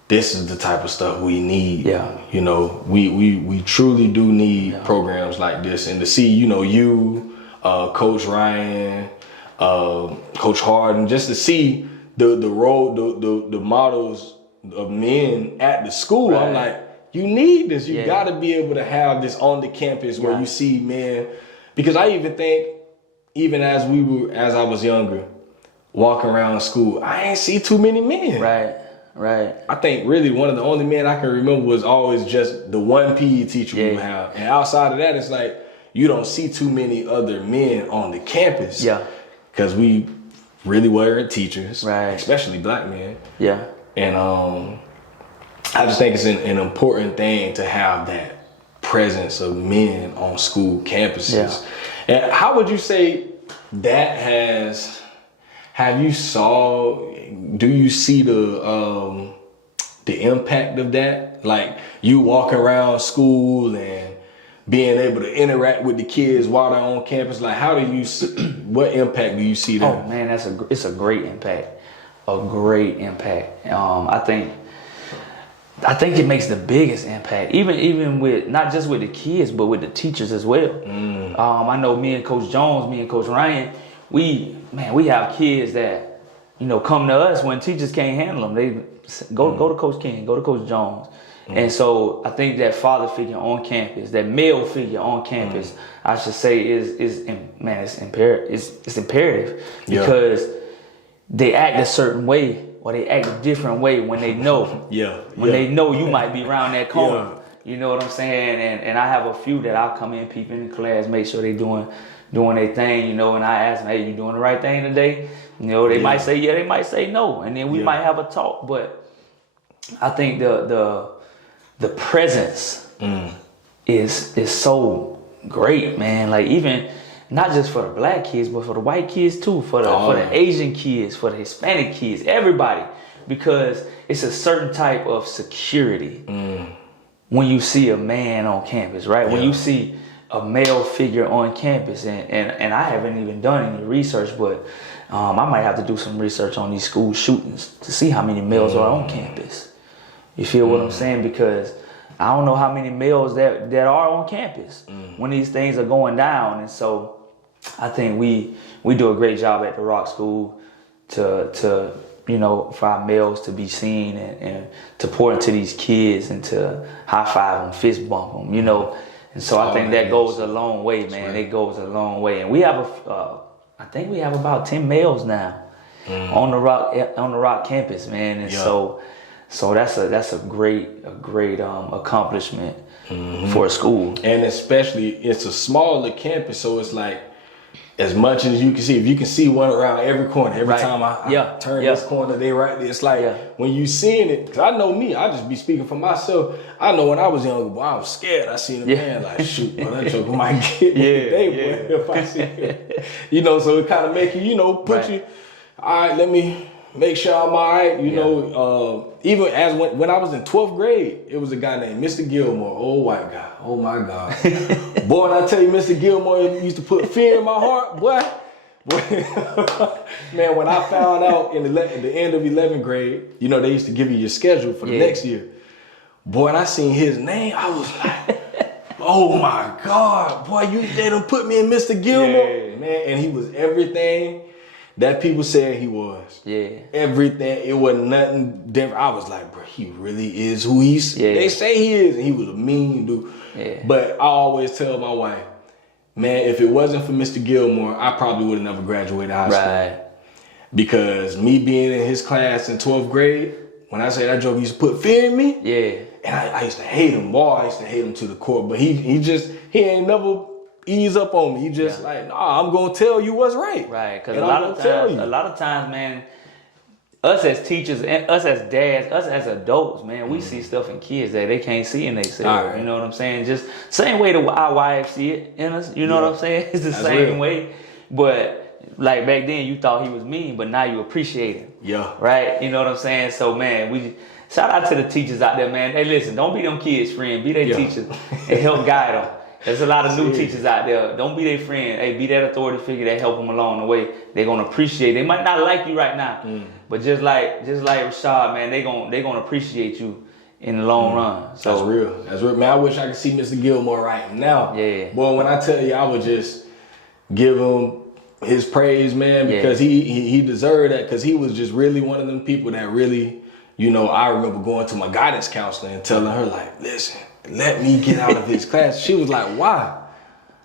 this is the type of stuff we need. You know, we truly do need programs like this, and to see, you know, you, Coach Ryan, Coach Harden, just to see the role, the models of men at the school. I'm like, you need this. You got to be able to have this on the campus where you see men, because I even think, even as I was younger, walking around school, I ain't see too many men. I think really one of the only men I can remember was always just the one PE teacher we would have. And outside of that, it's like, you don't see too many other men on the campus. Because we really weren't teachers, especially black men. And I just think it's an important thing to have that presence of men on school campuses. And how would you say that do you see the impact of that? Like you walking around school and being able to interact with the kids while they're on campus, like what impact do you see there? Oh man, it's a great impact. A great impact. I think it makes the biggest impact, even with not just with the kids, but with the teachers as well. I know me and Coach Jones, me and Coach Ryan, we have kids that, you know, come to us when teachers can't handle them. They go to Coach King, go to Coach Jones. And so I think that father figure on campus, that male figure on campus, I should say is imperative because they act a certain way, or they act a different way when they know. They know you might be around that corner. You know what I'm saying? And I have a few that I'll come in, peep in the class, make sure they doing doing their thing, you know, and I ask them, hey, you doing the right thing today? You know, they might say yeah, they might say no, and then we might have a talk. But I think the presence is so great, man. Like, even not just for the black kids, but for the white kids too, for the Asian kids, for the Hispanic kids, everybody, because it's a certain type of security when you see a man on campus, right? When you see a male figure on campus, and I haven't even done any research, but I might have to do some research on these school shootings to see how many males are on campus. You feel what I'm saying? Because I don't know how many males that are on campus when these things are going down. And so I think we do a great job at the Rock School to you know, for our males to be seen and to pour into these kids and to high five them, fist bump them, you know. And so I think that goes a long way, man. It goes a long way. And we have I think we have about 10 males now on the Rock campus, man. And so that's a great accomplishment for a school. And especially it's a smaller campus, so it's like, as much as you can see, if you can see one around every corner, every time I turn this corner, they right there. It's like when you seeing it, cause I know me, I just be speaking for myself. I know when I was younger, boy, I was scared. I seen a man like, shoot, boy, that joker might get me today, boy, if I see it. You know, so it kind of make you, you know, put you, all right, let me make sure I'm all right. You know, even as when I was in 12th grade, it was a guy named Mr. Gilmore, old white guy. Oh my God. Boy, when I tell you, Mr. Gilmore used to put fear in my heart, boy. Man, when I found out in the end of 11th grade, you know, they used to give you your schedule for the next year. Boy, and I seen his name, I was like, oh my God, boy, they done put me in Mr. Gilmore. Man, and he was everything that people said he was. Everything. It wasn't nothing different. I was like, bro, he really is who they say he is. And he was a mean dude. But I always tell my wife, man, if it wasn't for Mr. Gilmore, I probably would have never graduated high school. Because me being in his class in 12th grade, when I say that joke used to put fear in me, and I used to hate him, boy, I used to hate him to the core. But he ain't never ease up on me. He just like, nah, I'm gonna tell you what's right. Because a lot of times, man, us as teachers, and us as dads, us as adults, man, we see stuff in kids that they can't see in themselves. You know what I'm saying? Just same way our wives see it in us. You know what I'm saying? It's the same way. But like back then, you thought he was mean, but now you appreciate him. Right? You know what I'm saying? So man, we shout out to the teachers out there, man. Hey, listen, don't be them kids' friend. Be their teachers and help guide them. There's a lot of new teachers out there. Don't be their friend. Hey, be that authority figure that help them along the way. They're gonna appreciate. They might not like you right now, but just like Rashad, man, they gonna appreciate you in the long run. So that's real. That's real, man. I wish I could see Mr. Gilmore right now. Boy, when I tell you, I would just give him his praise, man, because he deserved that, because he was just really one of them people that really, you know, I remember going to my guidance counselor and telling her like, listen, let me get out of his class. She was like, why?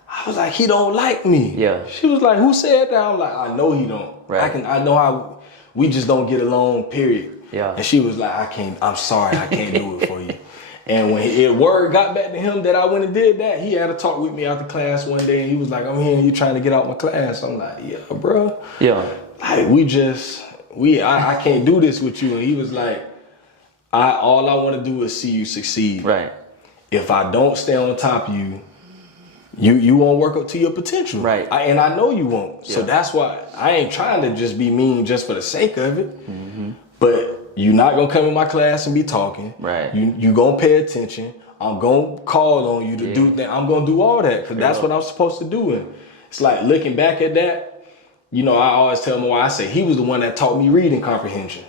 I was like, he don't like me. She was like, who said that? I'm like, I know he don't. I know how we just don't get along, period. And she was like, I'm sorry, I can't do it for you. And when word got back to him that I went and did that, he had a talk with me after class one day, and he was like, I'm hearing you trying to get out my class. I'm like, yeah, bro. Like I can't do this with you. And he was like, all I want to do is see you succeed. If I don't stay on top of you, you won't work up to your potential. And I know you won't. So that's why I ain't trying to just be mean just for the sake of it. But you're not gonna come in my class and be talking. You gonna pay attention. I'm gonna call on you to do things. I'm gonna do all that, because that's what I'm supposed to do. And it's like, looking back at that, you know, I always tell my wife, I say he was the one that taught me reading comprehension.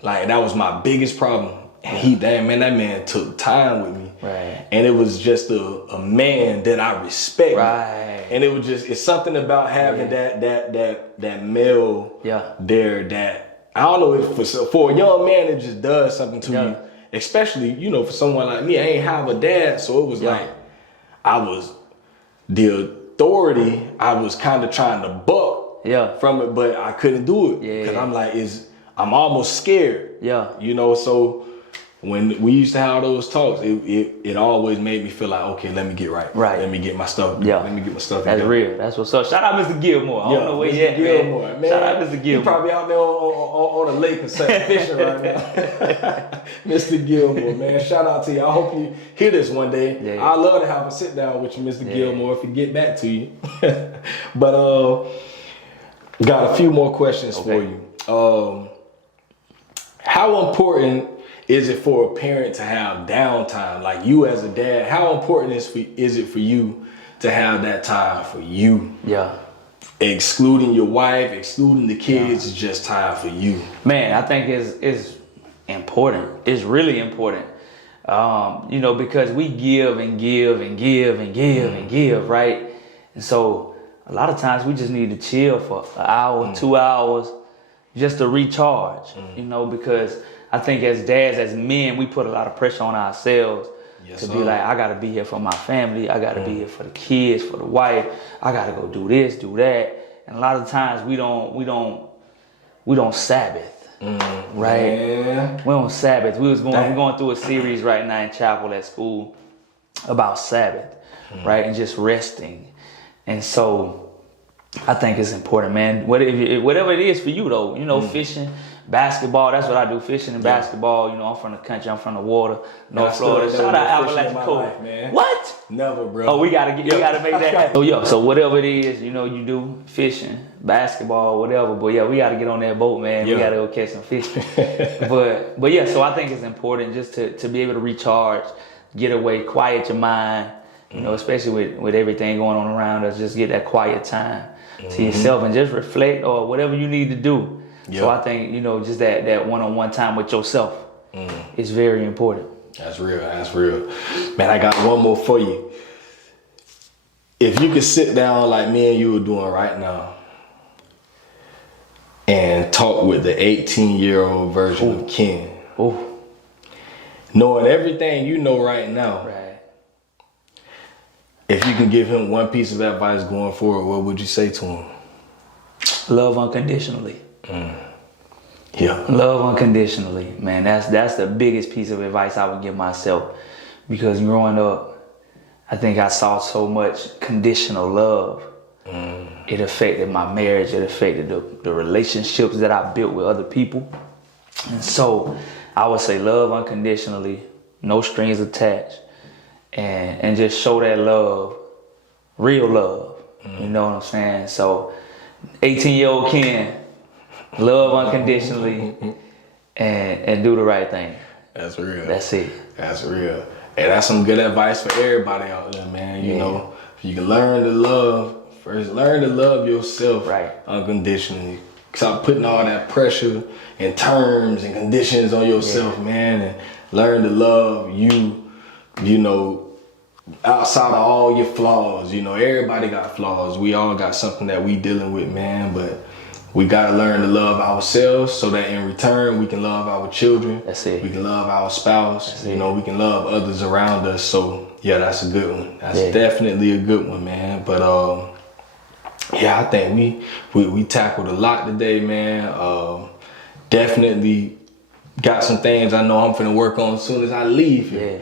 Like, that was my biggest problem. And that man took time with me. And it was just a man that I respect. And it was just, it's something about having that male there that, I don't know if for a young man, it just does something to you. Especially, you know, for someone like me, I ain't have a dad. So it was like, I was the authority. I was kind of trying to buck from it, but I couldn't do it. Because I'm like, I'm almost scared. You know, so when we used to have those talks, it always made me feel like, okay, let me get right. Right. Let me get my stuff. Yeah. Let me get my stuff That's together. real. That's what's up. Shout out Mr. Gilmore. I don't know where he at, Gilmore, man. Shout out Mr. Gilmore. He probably out there on the lake or something fishing right now. Mr. Gilmore, man. Shout out to you. I hope you hear this one day. Yeah. I'd love to have a sit down with you, Mr. Gilmore, if he get back to you. But got a few more questions for you. How important is it for a parent to have downtime? Like you as a dad, how important is it for you to have that time for you? Yeah. Excluding your wife, excluding the kids, it's just time for you. Man, I think it's important. It's really important. You know, because we give and give and give and give and give, right? And so a lot of times we just need to chill for an hour, 2 hours, just to recharge, you know, because I think as dads, as men, we put a lot of pressure on ourselves to be like, I gotta be here for my family, I gotta be here for the kids, for the wife, I gotta go do this, do that. And a lot of times we don't Sabbath, right? Yeah. We don't Sabbath. We're going through a series right now in chapel at school about Sabbath, right? And just resting. And so I think it's important, man. Whatever it is for you, though, you know, fishing, basketball, that's what I do, fishing and basketball. You know, I'm from the country, I'm from the water, North Florida. Shout out Appalachian Coast. What? Never, bro. Oh, we gotta make that happen. So whatever it is, you know, you do fishing, basketball, whatever. But yeah, we gotta get on that boat, man. We gotta go catch some fish. but yeah, so I think it's important just to be able to recharge, get away, quiet your mind. You know, especially with everything going on around us, just get that quiet time to yourself and just reflect or whatever you need to do. So I think, you know, just that one-on-one time with yourself is very important. That's real. That's real. Man, I got one more for you. If you could sit down like me and you were doing right now and talk with the 18-year-old version of Ken, knowing everything you know right now, if you can give him one piece of advice going forward, what would you say to him? Love unconditionally. Yeah. Love unconditionally, man. That's the biggest piece of advice I would give myself, because growing up, I think I saw so much conditional love. It affected my marriage. It affected the relationships that I built with other people. And so I would say love unconditionally, no strings attached, and just show that love, real love. You know what I'm saying? So 18-year-old Ken, love unconditionally and do the right thing. That's real. That's it. That's real. Hey, that's some good advice for everybody out there, man. You know, if you can learn to love, first learn to love yourself unconditionally. Stop putting all that pressure and terms and conditions on yourself, man, and learn to love you know, outside of all your flaws. You know, everybody got flaws. We all got something that we dealing with, man, but we gotta learn to love ourselves so that in return we can love our children. That's it. We can love our spouse. You know, we can love others around us. So yeah, that's a good one. That's definitely a good one, man. But yeah, I think we tackled a lot today, man. Definitely got some things I know I'm finna work on as soon as I leave here.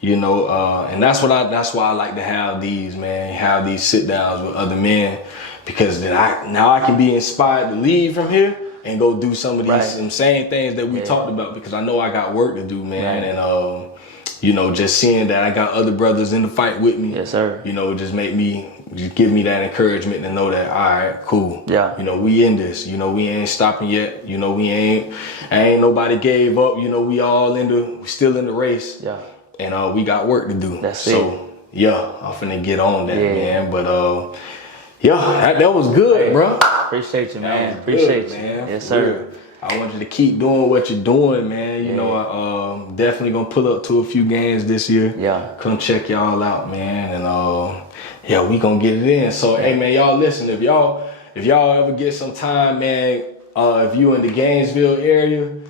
You know, and that's why I like to have these, man, have these sit downs with other men, because then I can be inspired to leave from here and go do some of these some same things that we talked about, because I know I got work to do, man. And you know, just seeing that I got other brothers in the fight with me, you know, just give me that encouragement to know that, all right, cool. You know, we in this. You know, we ain't stopping yet. You know, ain't nobody gave up. You know, we still in the race. And we got work to do. Yeah, I'm finna get on that, man. But yeah, that was good, bro. Appreciate you, man. Appreciate you, man. Yes, sir. I want you to keep doing what you're doing, man. You know, I definitely gonna pull up to a few games this year. Come check y'all out, man. And yeah, we gonna get it in. So hey, man, y'all listen. If y'all ever get some time, man, if you in the Gainesville area,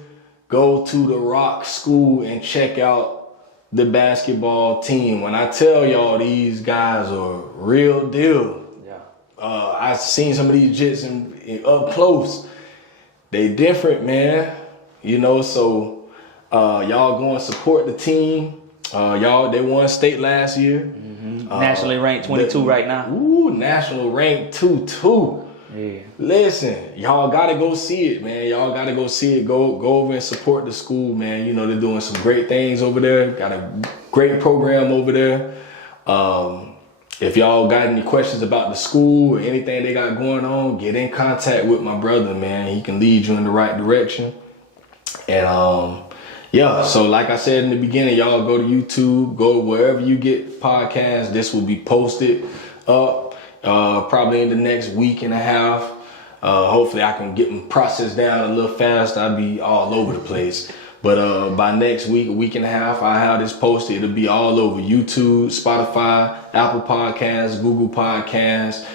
go to the Rock School and check out the basketball team. When I tell y'all, these guys are real deal. I've seen some of these jits up close. They different, man. You know, so Y'all go and support the team. They won state last year. Nationally ranked 22 right now. Ooh, national ranked 2-2. Yeah. Listen, y'all gotta go see it, man. Y'all gotta go see it. Go over and support the school, man. You know, they're doing some great things over there. Got a great program over there. If y'all got any questions about the school or anything they got going on, get in contact with my brother, man. He can lead you in the right direction. And yeah, so like I said in the beginning, y'all go to YouTube, go wherever you get podcasts. This will be posted up probably in the next week and a half. Hopefully I can get them processed down a little fast. I'll be all over the place. But by next week, a week and a half, I have this posted. It'll be all over YouTube, Spotify, Apple Podcasts, Google Podcasts,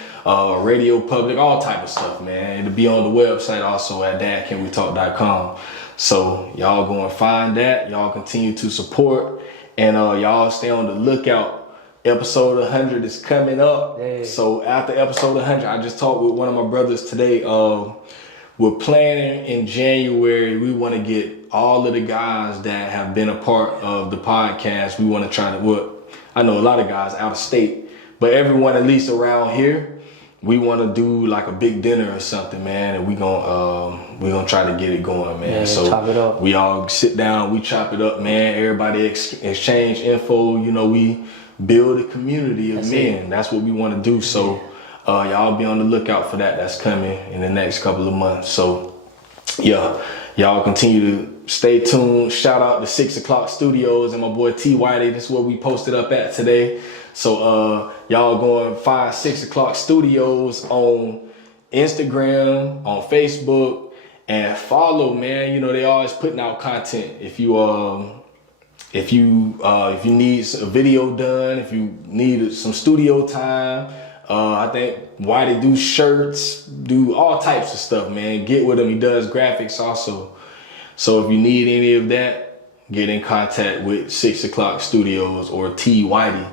Radio Public, all type of stuff, man. It'll be on the website also at dadcanwetalk.com. So y'all go and find that. Y'all continue to support, and y'all stay on the lookout. Episode 100 is coming up. Hey. So after episode 100, I just talked with one of my brothers today. We're planning in January. We want to get all of the guys that have been a part of the podcast. We want to try to, I know a lot of guys out of state, but everyone at least around here, we want to do like a big dinner or something, man. And we're gonna try to get it going, man. Yeah, so chop it up. We all sit down, we chop it up, man. Everybody exchange info. You know, we build a community of men. That's what we want to do. So y'all be on the lookout for that. That's coming in the next couple of months. So yeah, y'all continue to stay tuned. Shout out to 6 O'Clock Studios and my boy T Whitey. This is where we posted up at today. So y'all go and find 6 O'Clock Studios on Instagram, on Facebook, and follow, man. You know, they always putting out content. If you need a video done, if you need some studio time, I think Whitey do shirts, do all types of stuff, man. Get with him. He does graphics also. So if you need any of that, get in contact with 6 O'Clock Studios or T Whitey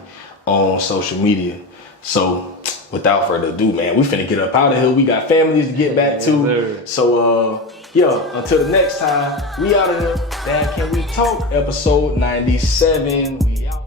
on social media. So without further ado, man, we finna get up out of here. We got families to get back to. So yeah, until the next time, we out of here. Dad, Can We Talk? Episode 97. We out.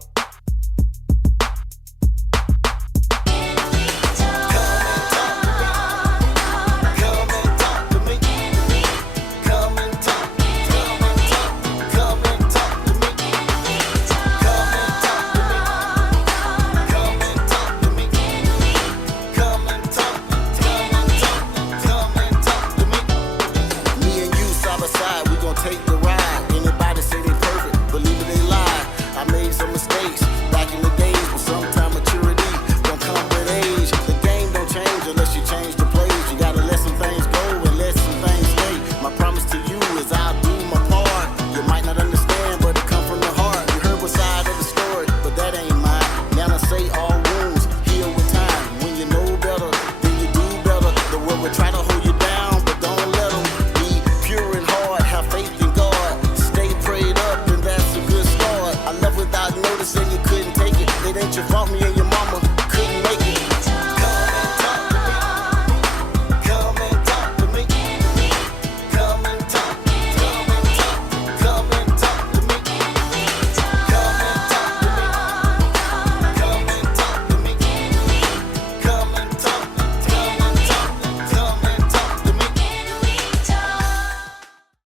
Ain't your fault, me and